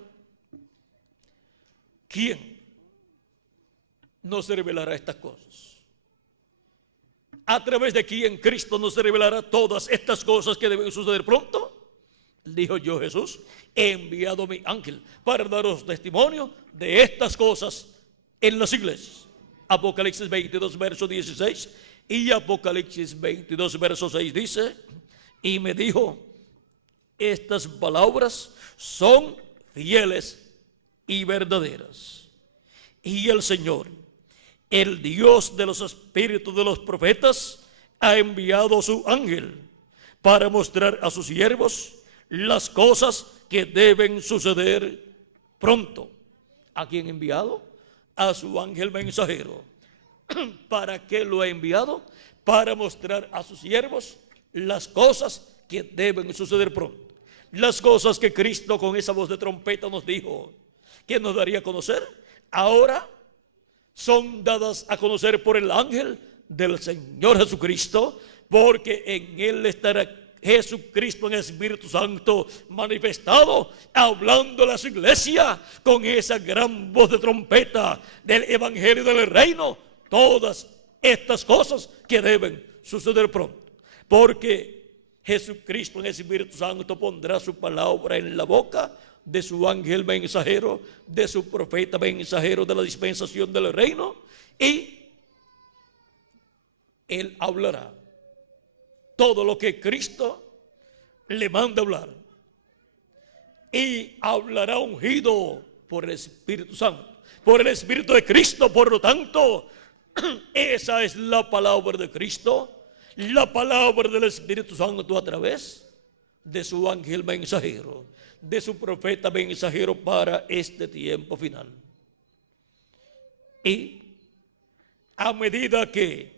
¿quién nos revelará estas cosas? ¿A través de quién Cristo nos revelará todas estas cosas que deben suceder pronto? Dijo yo, Jesús, he enviado mi ángel para daros testimonio de estas cosas en las iglesias. Apocalipsis 22, verso 16 y Apocalipsis 22, verso 6 dice, y me dijo, estas palabras son fieles y verdaderas. Y el Señor, el Dios de los espíritus de los profetas, ha enviado su ángel para mostrar a sus siervos las cosas que deben suceder pronto. ¿A quién ha enviado? A su ángel mensajero. ¿Para qué lo ha enviado? Para mostrar a sus siervos las cosas que deben suceder pronto. Las cosas que Cristo con esa voz de trompeta nos dijo que nos daría a conocer, ahora son dadas a conocer por el ángel del Señor Jesucristo, porque en él estará Jesucristo en el Espíritu Santo manifestado, hablando a su iglesia con esa gran voz de trompeta del Evangelio del Reino, todas estas cosas que deben suceder pronto, porque Jesucristo en el Espíritu Santo pondrá su palabra en la boca de su ángel mensajero, de su profeta mensajero de la dispensación del reino, y él hablará todo lo que Cristo le manda hablar, y hablará ungido por el Espíritu Santo, por el Espíritu de Cristo. Por lo tanto, esa es la palabra de Cristo, la palabra del Espíritu Santo a través de su ángel mensajero, de su profeta mensajero para este tiempo final. Y a medida que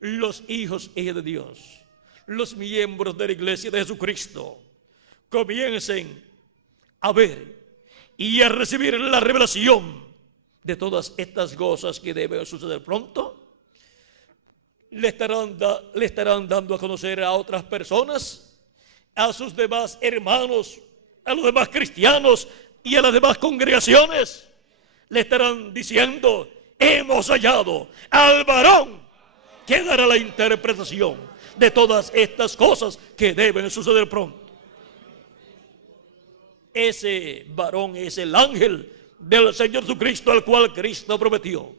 los hijos y hijas de Dios, los miembros de la iglesia de Jesucristo, comiencen a ver y a recibir la revelación de todas estas cosas que deben suceder pronto, le estarán dando a conocer a otras personas, a sus demás hermanos, a los demás cristianos y a las demás congregaciones. Le estarán diciendo, hemos hallado al varón que dará la interpretación de todas estas cosas que deben suceder pronto. Ese varón es el ángel del Señor Jesucristo, al cual Cristo prometió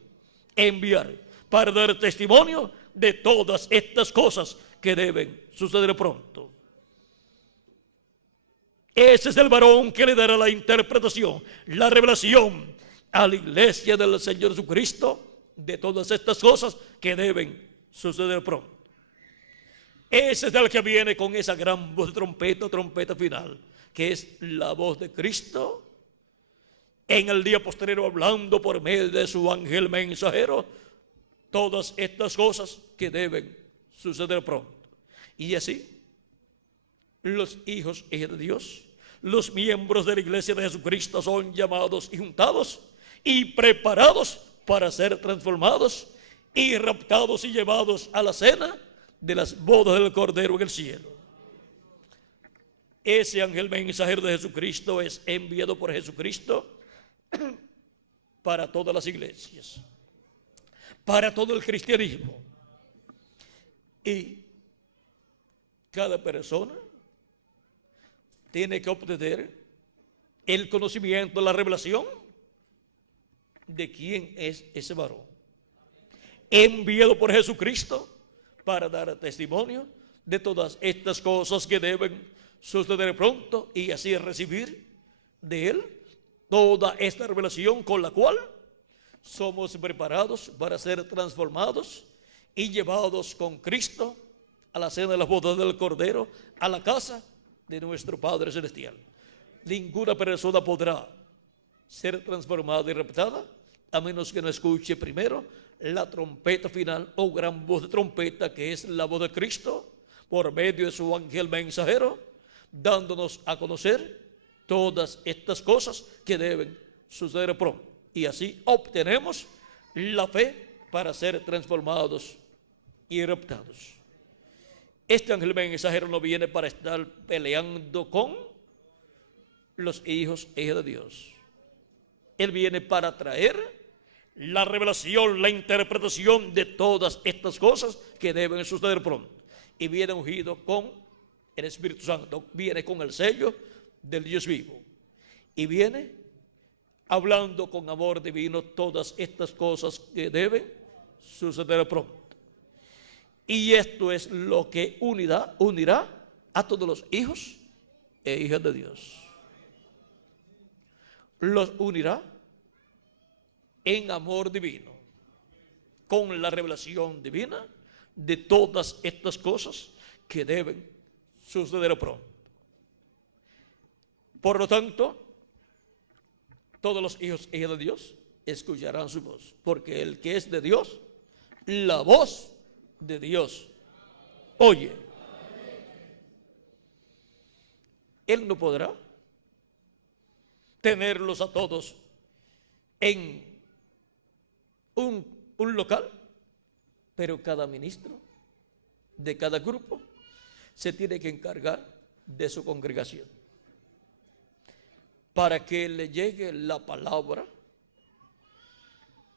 enviar para dar testimonio de todas estas cosas que deben suceder pronto. Ese es el varón que le dará la interpretación, la revelación a la iglesia del Señor Jesucristo de todas estas cosas que deben suceder pronto. Ese es el que viene con esa gran voz de trompeta, trompeta final, que es la voz de Cristo en el día postrero, hablando por medio de su ángel mensajero todas estas cosas que deben suceder pronto. Y así, los hijos de Dios, los miembros de la iglesia de Jesucristo, son llamados y juntados y preparados para ser transformados y raptados y llevados a la cena de las bodas del Cordero en el cielo. Ese ángel mensajero de Jesucristo es enviado por Jesucristo para todas las iglesias, para todo el cristianismo. Y cada persona tiene que obtener el conocimiento, la revelación de quién es ese varón, enviado por Jesucristo para dar testimonio de todas estas cosas que deben suceder pronto, y así recibir de él toda esta revelación con la cual somos preparados para ser transformados y llevados con Cristo a la cena de las bodas del Cordero, a la casa de nuestro Padre Celestial. Ninguna persona podrá ser transformada y raptada a menos que no escuche primero la trompeta final o gran voz de trompeta, que es la voz de Cristo por medio de su ángel mensajero, dándonos a conocer todas estas cosas que deben suceder pronto. Y así obtenemos la fe para ser transformados y raptados. Este ángel mensajero no viene para estar peleando con los hijos e hijas de Dios. Él viene para traer la revelación, la interpretación de todas estas cosas que deben suceder pronto. Y viene ungido con el Espíritu Santo, viene con el sello del Dios vivo. Y viene hablando con amor divino todas estas cosas que deben suceder pronto. Y esto es lo que unirá a todos los hijos e hijas de Dios. Los unirá en amor divino, con la revelación divina de todas estas cosas que deben suceder pronto. Por lo tanto, todos los hijos e hijas de Dios escucharán su voz, porque el que es de Dios, la voz de Dios oye. Él no podrá tenerlos a todos en un local, pero cada ministro de cada grupo se tiene que encargar de su congregación para que le llegue la palabra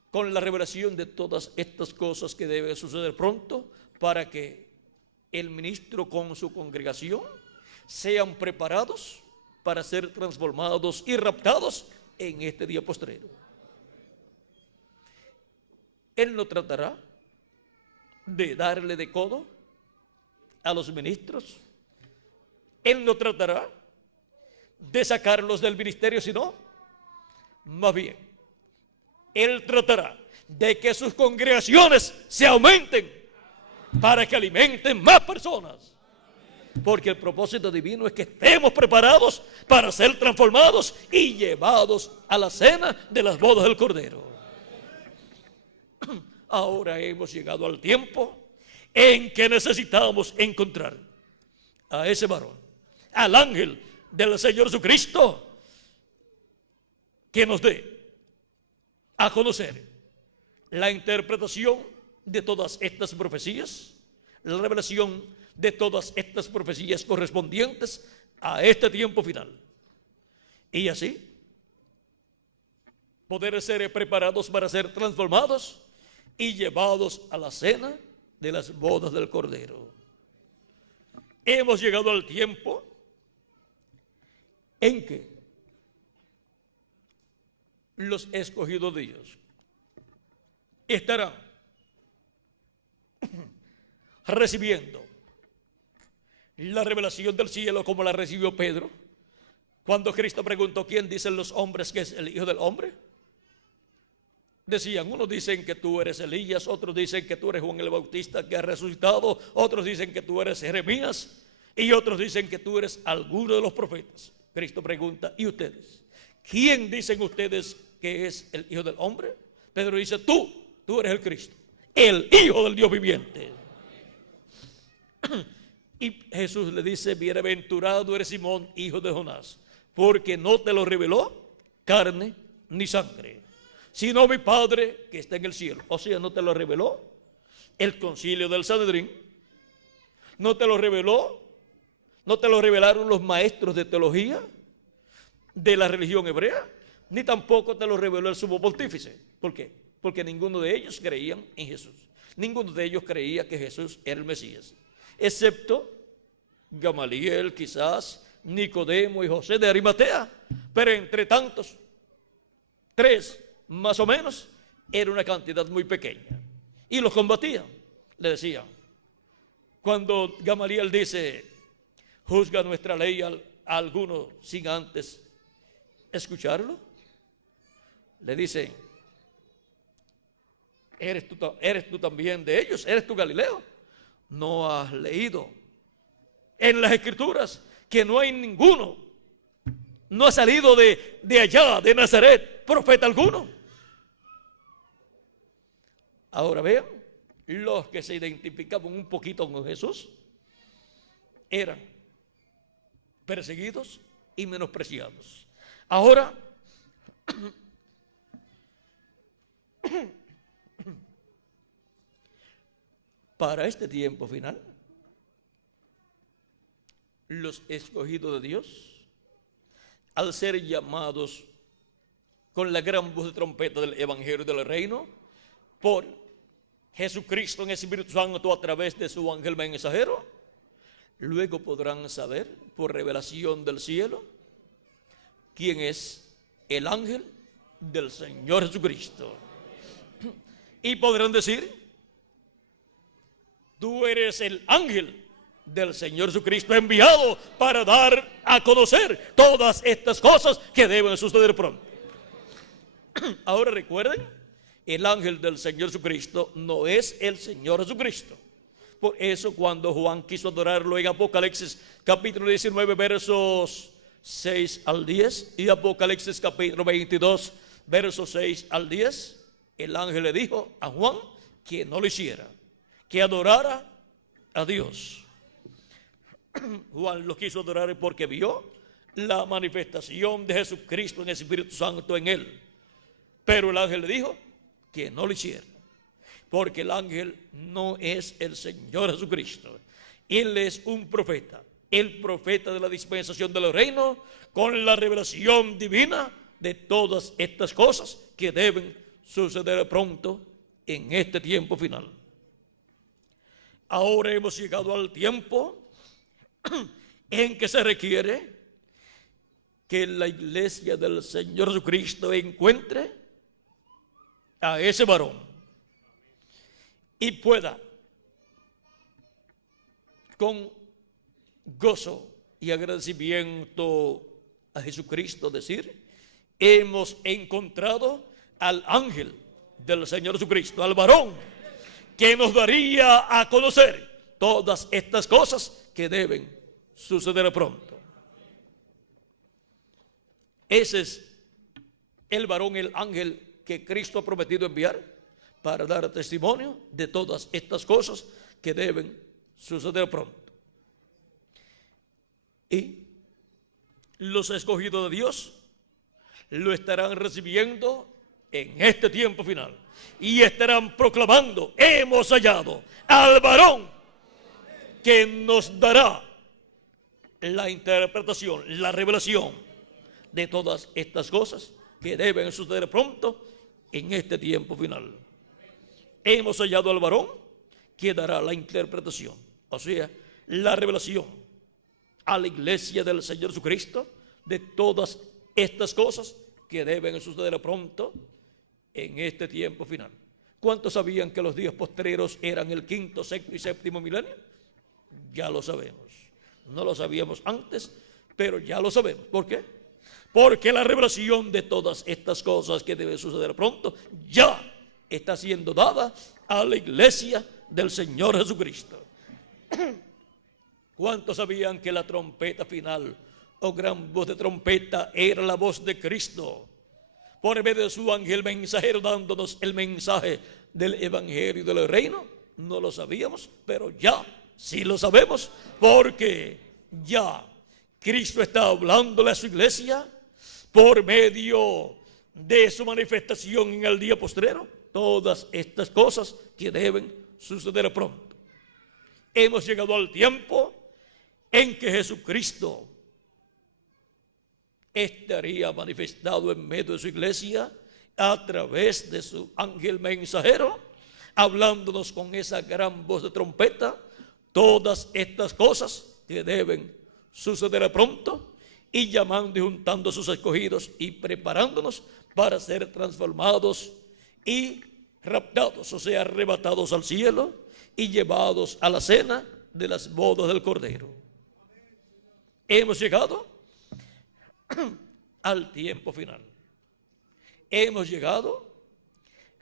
con la revelación de todas estas cosas que deben suceder pronto, para que el ministro con su congregación sean preparados para ser transformados y raptados en este día postrero. Él no tratará de darle de codo a los ministros. Él no tratará de sacarlos del ministerio, sino más bien él tratará de que sus congregaciones se aumenten para que alimenten más personas, porque el propósito divino es que estemos preparados para ser transformados y llevados a la cena de las bodas del Cordero. Ahora hemos llegado al tiempo en que necesitamos encontrar a ese varón, al ángel del Señor Jesucristo, que nos dé a conocer la interpretación de todas estas profecías, la revelación de todas estas profecías correspondientes a este tiempo final, y así poder ser preparados para ser transformados y llevados a la cena de las bodas del Cordero. Hemos llegado al tiempo en que los escogidos de Dios estarán recibiendo la revelación del cielo como la recibió Pedro cuando Cristo preguntó: ¿quién dicen los hombres que es el Hijo del Hombre? decían, unos dicen que tú eres Elías, otros dicen que tú eres Juan el Bautista que ha resucitado, otros dicen que tú eres Jeremías y otros dicen que tú eres alguno de los profetas. Cristo pregunta, ¿y ustedes? ¿Quién dicen ustedes que es el Hijo del Hombre? Pedro dice, tú eres el Cristo, el Hijo del Dios viviente. Y Jesús le dice, bienaventurado eres Simón, hijo de Jonás, porque no te lo reveló carne ni sangre, sino mi Padre que está en el cielo. O sea, no te lo reveló el concilio del Sanedrín, no te lo reveló, no te lo revelaron los maestros de teología de la religión hebrea, ni tampoco te lo reveló el sumo pontífice. ¿Por qué? Porque ninguno de ellos creían en Jesús. Ninguno de ellos creía que Jesús era el Mesías, excepto Gamaliel, quizás Nicodemo y José de Arimatea. Pero entre tantos, 3 más o menos, era una cantidad muy pequeña. Y los combatían. Le decían, cuando Gamaliel dice, juzga nuestra ley a alguno sin antes escucharlo, le dicen, ¿eres tú también de ellos? ¿Eres tú Galileo? ¿No has leído en las Escrituras que no hay ninguno, no ha salido de allá, de Nazaret, profeta alguno? Ahora vean, los que se identificaban un poquito con Jesús eran perseguidos y menospreciados. Ahora, para este tiempo final, los escogidos de Dios, al ser llamados con la gran voz de trompeta del Evangelio del Reino, por Jesucristo en el Espíritu Santo a través de su ángel mensajero, luego podrán saber por revelación del cielo quién es el ángel del Señor Jesucristo. Y podrán decir, tú eres el ángel del Señor Jesucristo enviado para dar a conocer todas estas cosas que deben suceder pronto. Ahora recuerden, el ángel del Señor Jesucristo no es el Señor Jesucristo. Por eso cuando Juan quiso adorarlo en Apocalipsis capítulo 19 versos 6 al 10 y Apocalipsis capítulo 22 versos 6 al 10, el ángel le dijo a Juan que no lo hiciera, que adorara a Dios. Juan lo quiso adorar porque vio la manifestación de Jesucristo en el Espíritu Santo en él. Pero el ángel le dijo que no lo hiciera, porque el ángel no es el Señor Jesucristo. Él es un profeta, el profeta de la dispensación del reino, con la revelación divina de todas estas cosas que deben suceder pronto en este tiempo final. Ahora hemos llegado al tiempo en que se requiere que la iglesia del Señor Jesucristo encuentre a ese varón y pueda con gozo y agradecimiento a Jesucristo decir, hemos encontrado al ángel del Señor Jesucristo, al varón que nos daría a conocer todas estas cosas que deben suceder pronto. Ese es el varón, el ángel que Cristo ha prometido enviar para dar testimonio de todas estas cosas que deben suceder pronto. Y los escogidos de Dios lo estarán recibiendo en este tiempo final y estarán proclamando, hemos hallado al varón que nos dará la interpretación, la revelación de todas estas cosas que deben suceder pronto en este tiempo final. Hemos hallado al varón que dará la interpretación, o sea, la revelación a la iglesia del Señor Jesucristo de todas estas cosas que deben suceder pronto en este tiempo final. ¿Cuántos sabían que los días postreros eran el 5º, 6º y 7º milenio? Ya lo sabemos. No lo sabíamos antes, pero ya lo sabemos. ¿Por qué? porque la revelación de todas estas cosas que deben suceder pronto ya está siendo dada a la iglesia del Señor Jesucristo. ¿Cuántos sabían que la trompeta final o gran voz de trompeta era la voz de Cristo por medio de su ángel mensajero dándonos el mensaje del evangelio del reino? No lo sabíamos, pero ya sí lo sabemos, porque ya Cristo está hablándole a su iglesia por medio de su manifestación en el día postrero. Todas estas cosas que deben suceder pronto. Hemos llegado al tiempo en que Jesucristo estaría manifestado en medio de su iglesia a través de su ángel mensajero, hablándonos con esa gran voz de trompeta todas estas cosas que deben suceder pronto, y llamando y juntando a sus escogidos y preparándonos para ser transformados y raptados, o sea, arrebatados al cielo y llevados a la cena de las bodas del Cordero. Hemos llegado al tiempo final. Hemos llegado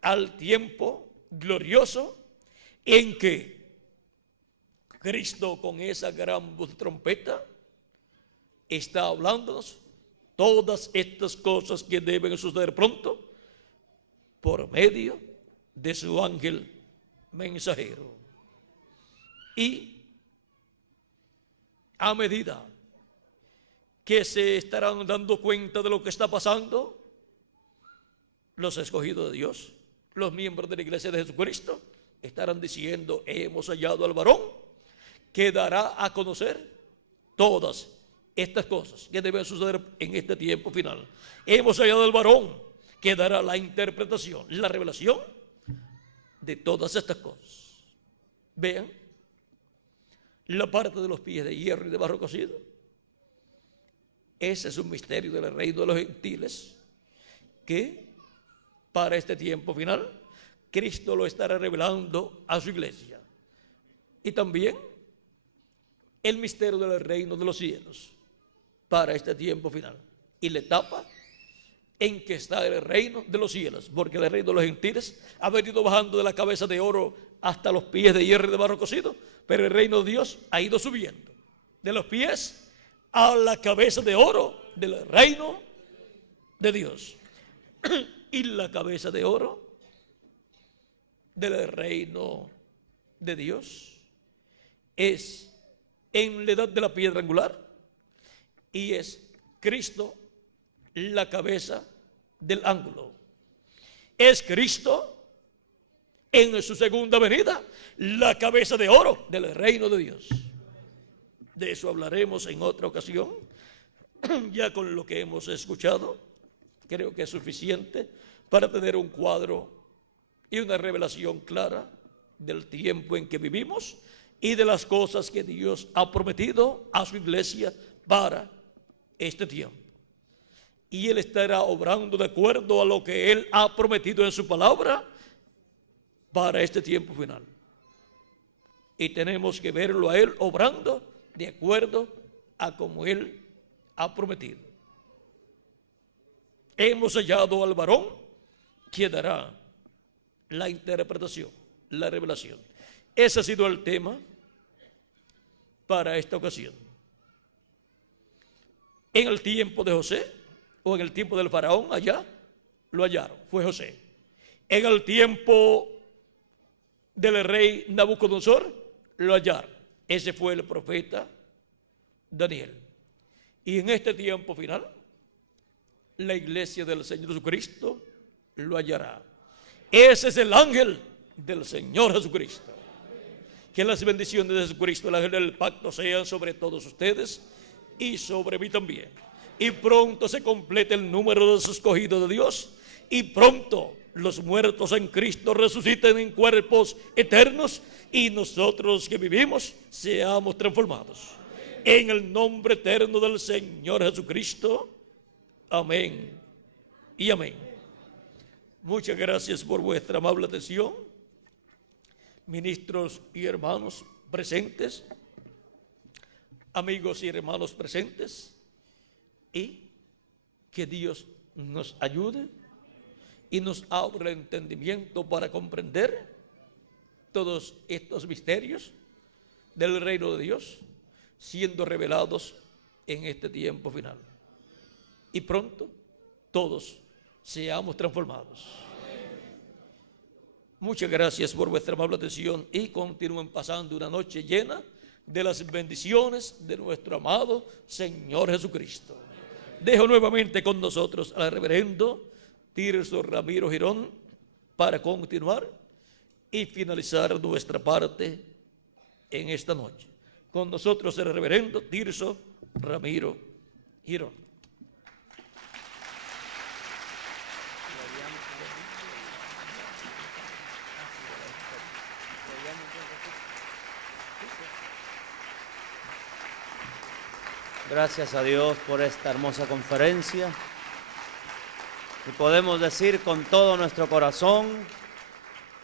al tiempo glorioso en que Cristo, con esa gran voz de trompeta, está hablándonos todas estas cosas que deben suceder pronto por medio de su ángel mensajero. Y a medida que se estarán dando cuenta de lo que está pasando, los escogidos de Dios, los miembros de la iglesia de Jesucristo, estarán diciendo: hemos hallado al varón que dará a conocer todas estas cosas que deben suceder en este tiempo final. Hemos hallado al varón que dará la interpretación, la revelación de todas estas cosas. Vean la parte de los pies de hierro y de barro cocido. Ese es un misterio del reino de los gentiles que para este tiempo final Cristo lo estará revelando a su iglesia. Y también el misterio del reino de los cielos para este tiempo final, y la etapa en que está el reino de los cielos, porque el reino de los gentiles ha venido bajando de la cabeza de oro hasta los pies de hierro y de barro cocido, pero el reino de Dios ha ido subiendo de los pies a la cabeza de oro del reino de Dios. Y la cabeza de oro del reino de Dios es en la edad de la piedra angular, y es Cristo la cabeza del ángulo. Es Cristo en su segunda venida la cabeza de oro del reino de Dios. De eso hablaremos en otra ocasión. Ya con lo que hemos escuchado, creo que es suficiente para tener un cuadro y una revelación clara del tiempo en que vivimos y de las cosas que Dios ha prometido a su iglesia para este tiempo. Y Él estará obrando de acuerdo a lo que Él ha prometido en su palabra para este tiempo final. Y tenemos que verlo a Él obrando de acuerdo a como Él ha prometido. Hemos hallado al varón que dará la interpretación, la revelación. Ese ha sido el tema para esta ocasión. En el tiempo de José, o en el tiempo del faraón, allá lo hallaron, fue José. En el tiempo del rey Nabucodonosor, lo hallaron. Ese fue el profeta Daniel. Y en este tiempo final, la iglesia del Señor Jesucristo lo hallará. Ese es el ángel del Señor Jesucristo. Que las bendiciones de Jesucristo, el ángel del pacto, sean sobre todos ustedes y sobre mí también. Y pronto se complete el número de los escogidos de Dios, y pronto los muertos en Cristo resuciten en cuerpos eternos, y nosotros que vivimos seamos transformados. En el nombre eterno del Señor Jesucristo. Amén y amén. Muchas gracias por vuestra amable atención, ministros y hermanos presentes, amigos y hermanos presentes, y Que Dios nos ayude y nos abra el entendimiento para comprender todos estos misterios del reino de Dios siendo revelados en este tiempo final. Y pronto todos seamos transformados. Muchas gracias por vuestra amable atención y continúen pasando una noche llena de las bendiciones de nuestro amado Señor Jesucristo. Dejo nuevamente con nosotros al reverendo Tirso Ramiro Girón para continuar y finalizar nuestra parte en esta noche. Con nosotros el reverendo Tirso Ramiro Girón. Gracias a Dios por esta hermosa conferencia. Y podemos decir con todo nuestro corazón,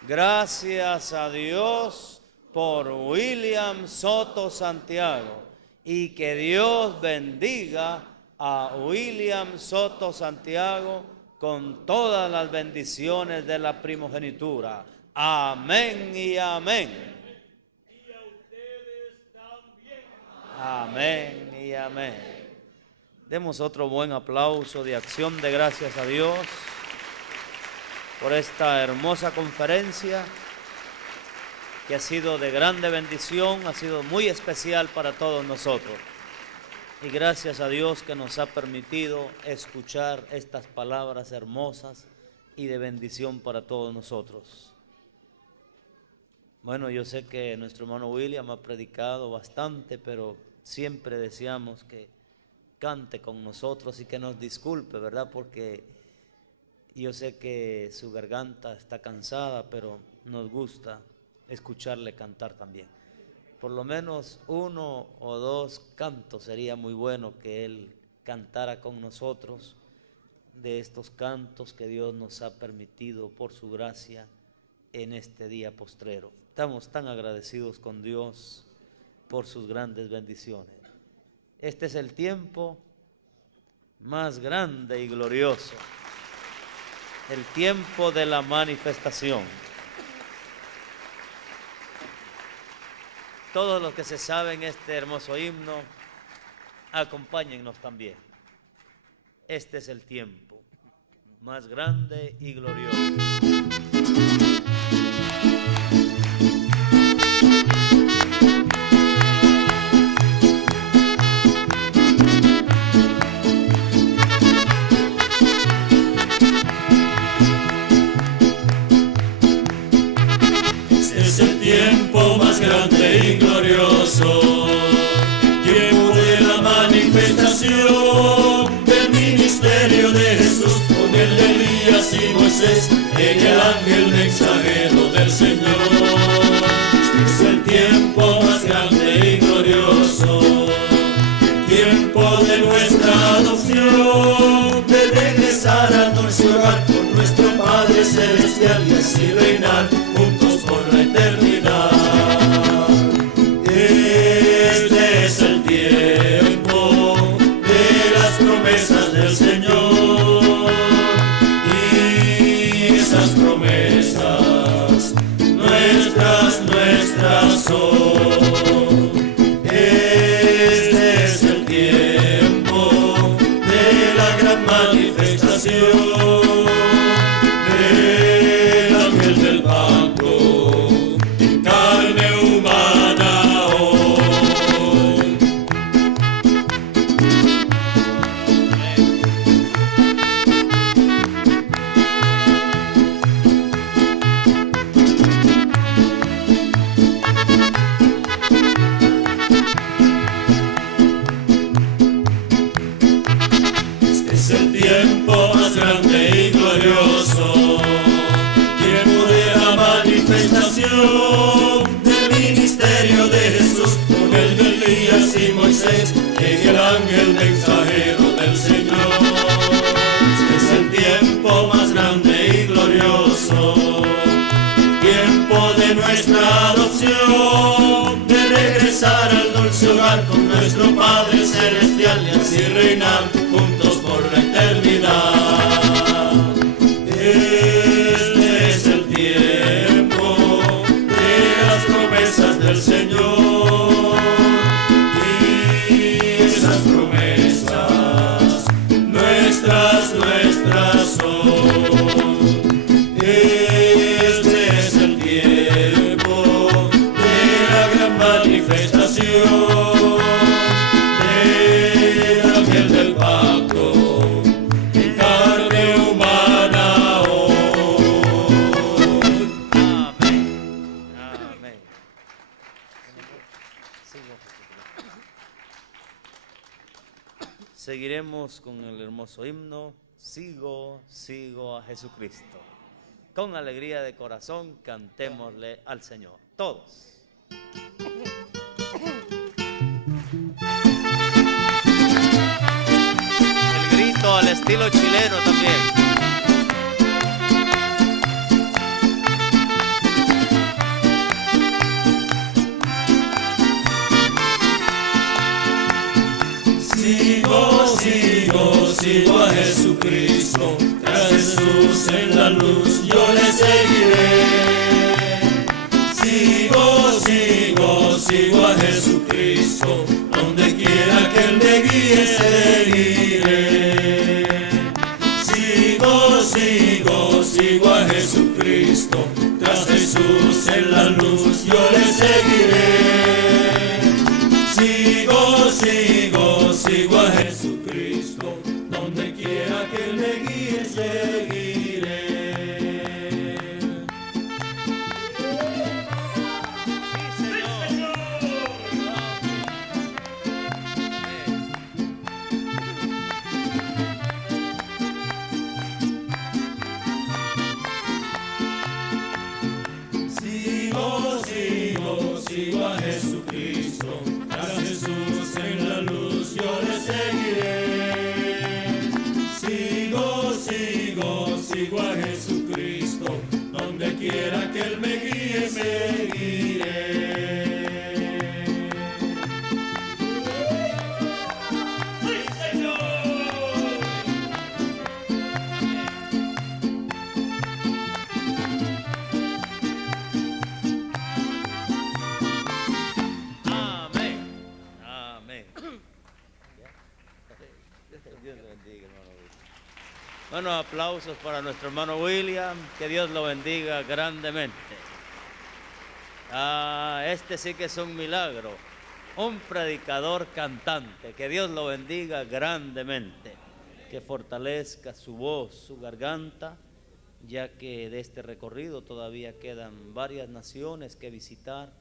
gracias a Dios por William Soto Santiago. Y que Dios bendiga a William Soto Santiago con todas las bendiciones de la primogenitura. Amén y amén. Y a ustedes también. Amén y amén. Demos otro buen aplauso de acción de gracias a Dios por esta hermosa conferencia que ha sido de grande bendición, ha sido muy especial para todos nosotros. Y gracias a Dios que nos ha permitido escuchar estas palabras hermosas y de bendición para todos nosotros. Bueno, yo sé que nuestro hermano William ha predicado bastante, pero siempre deseamos que cante con nosotros y que nos disculpe, ¿verdad? Porque yo sé que su garganta está cansada, pero nos gusta escucharle cantar también. Por lo menos 1 o 2 cantos sería muy bueno que él cantara con nosotros, de estos cantos que Dios nos ha permitido por su gracia en este día postrero. Estamos tan agradecidos con Dios por sus grandes bendiciones. Este es el tiempo más grande y glorioso, el tiempo de la manifestación. Todos los que se saben este hermoso himno, acompáñennos también. Este es el tiempo más grande y glorioso. Es el tiempo más grande y glorioso, tiempo de la manifestación del ministerio de Jesús, con el de Elías y Moisés, en el ángel mensajero del Señor. Es el tiempo más grande y glorioso, tiempo de nuestra adopción, de regresar a nuestro hogar con nuestro Padre Celestial y así reinar juntos por la eternidad. Este es el tiempo de las promesas del Señor, y esas promesas nuestras son. Este es el tiempo de la gran manifestación del ángel del pacto en carne humana hoy. Este es el tiempo más grande y glorioso, tiempo de la manifestación del ministerio de Jesús, con el de Elías y Moisés, en el ángel mensajero del Señor. Este es el tiempo más grande y glorioso, tiempo de nuestra adopción, de regresar al dulce hogar con nuestro Padre Celestial y así reinar juntos por la eternidad. nuestras promesas, nuestras son. Este es el tiempo de la gran manifestación del ángel del pacto en carne humana hoy. Amén. Amén. Seguiremos con el hermoso himno, sigo a Jesucristo. Con alegría de corazón cantémosle al Señor, todos. El grito al estilo chileno también. Sigo a Jesucristo, tras Jesús en la luz yo le seguiré. Sigo a Jesucristo, donde quiera que Él me guíe seguiré. Sigo a Jesucristo, tras Jesús en la luz yo le seguiré. Sigo a Jesucristo, donde quiera que Él me guíe, seguiré. Sí, Señor. Sigo a Jesucristo, tras Jesús en la luz yo le seguiré. Sigo a Jesucristo, donde quiera que Él me guíe, seguiré. ¡Sí, Señor! Amén. Amén. Dios lo bendiga, hermano William. Bueno, aplausos para nuestro hermano William. Que Dios lo bendiga grandemente. Este sí que es un milagro. Un predicador cantante. Que Dios lo bendiga grandemente. Que fortalezca su voz, su garganta, ya que de este recorrido todavía quedan varias naciones que visitar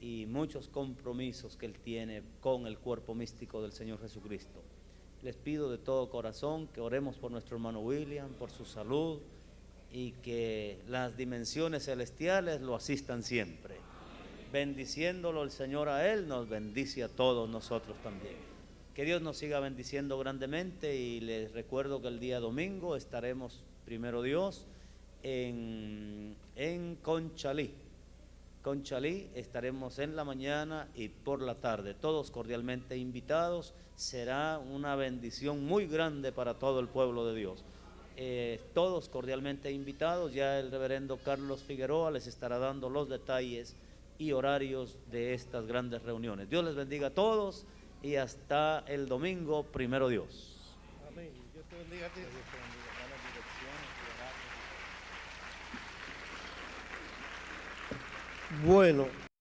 y muchos compromisos que Él tiene con el cuerpo místico del Señor Jesucristo. Les pido de todo corazón que oremos por nuestro hermano William, por su salud, y que las dimensiones celestiales lo asistan siempre. Bendiciéndolo el Señor a Él, nos bendice a todos nosotros también. Que Dios nos siga bendiciendo grandemente, y les recuerdo que el día domingo estaremos, primero Dios, en Conchalí. Conchalí estaremos en la mañana y por la tarde, todos cordialmente invitados. Será una bendición muy grande para todo el pueblo de Dios. Todos cordialmente invitados. Ya el reverendo Carlos Figueroa les estará dando los detalles y horarios de estas grandes reuniones. Dios les bendiga a todos y hasta el domingo, primero Dios. Amén. Dios te bendiga a ti. Bueno.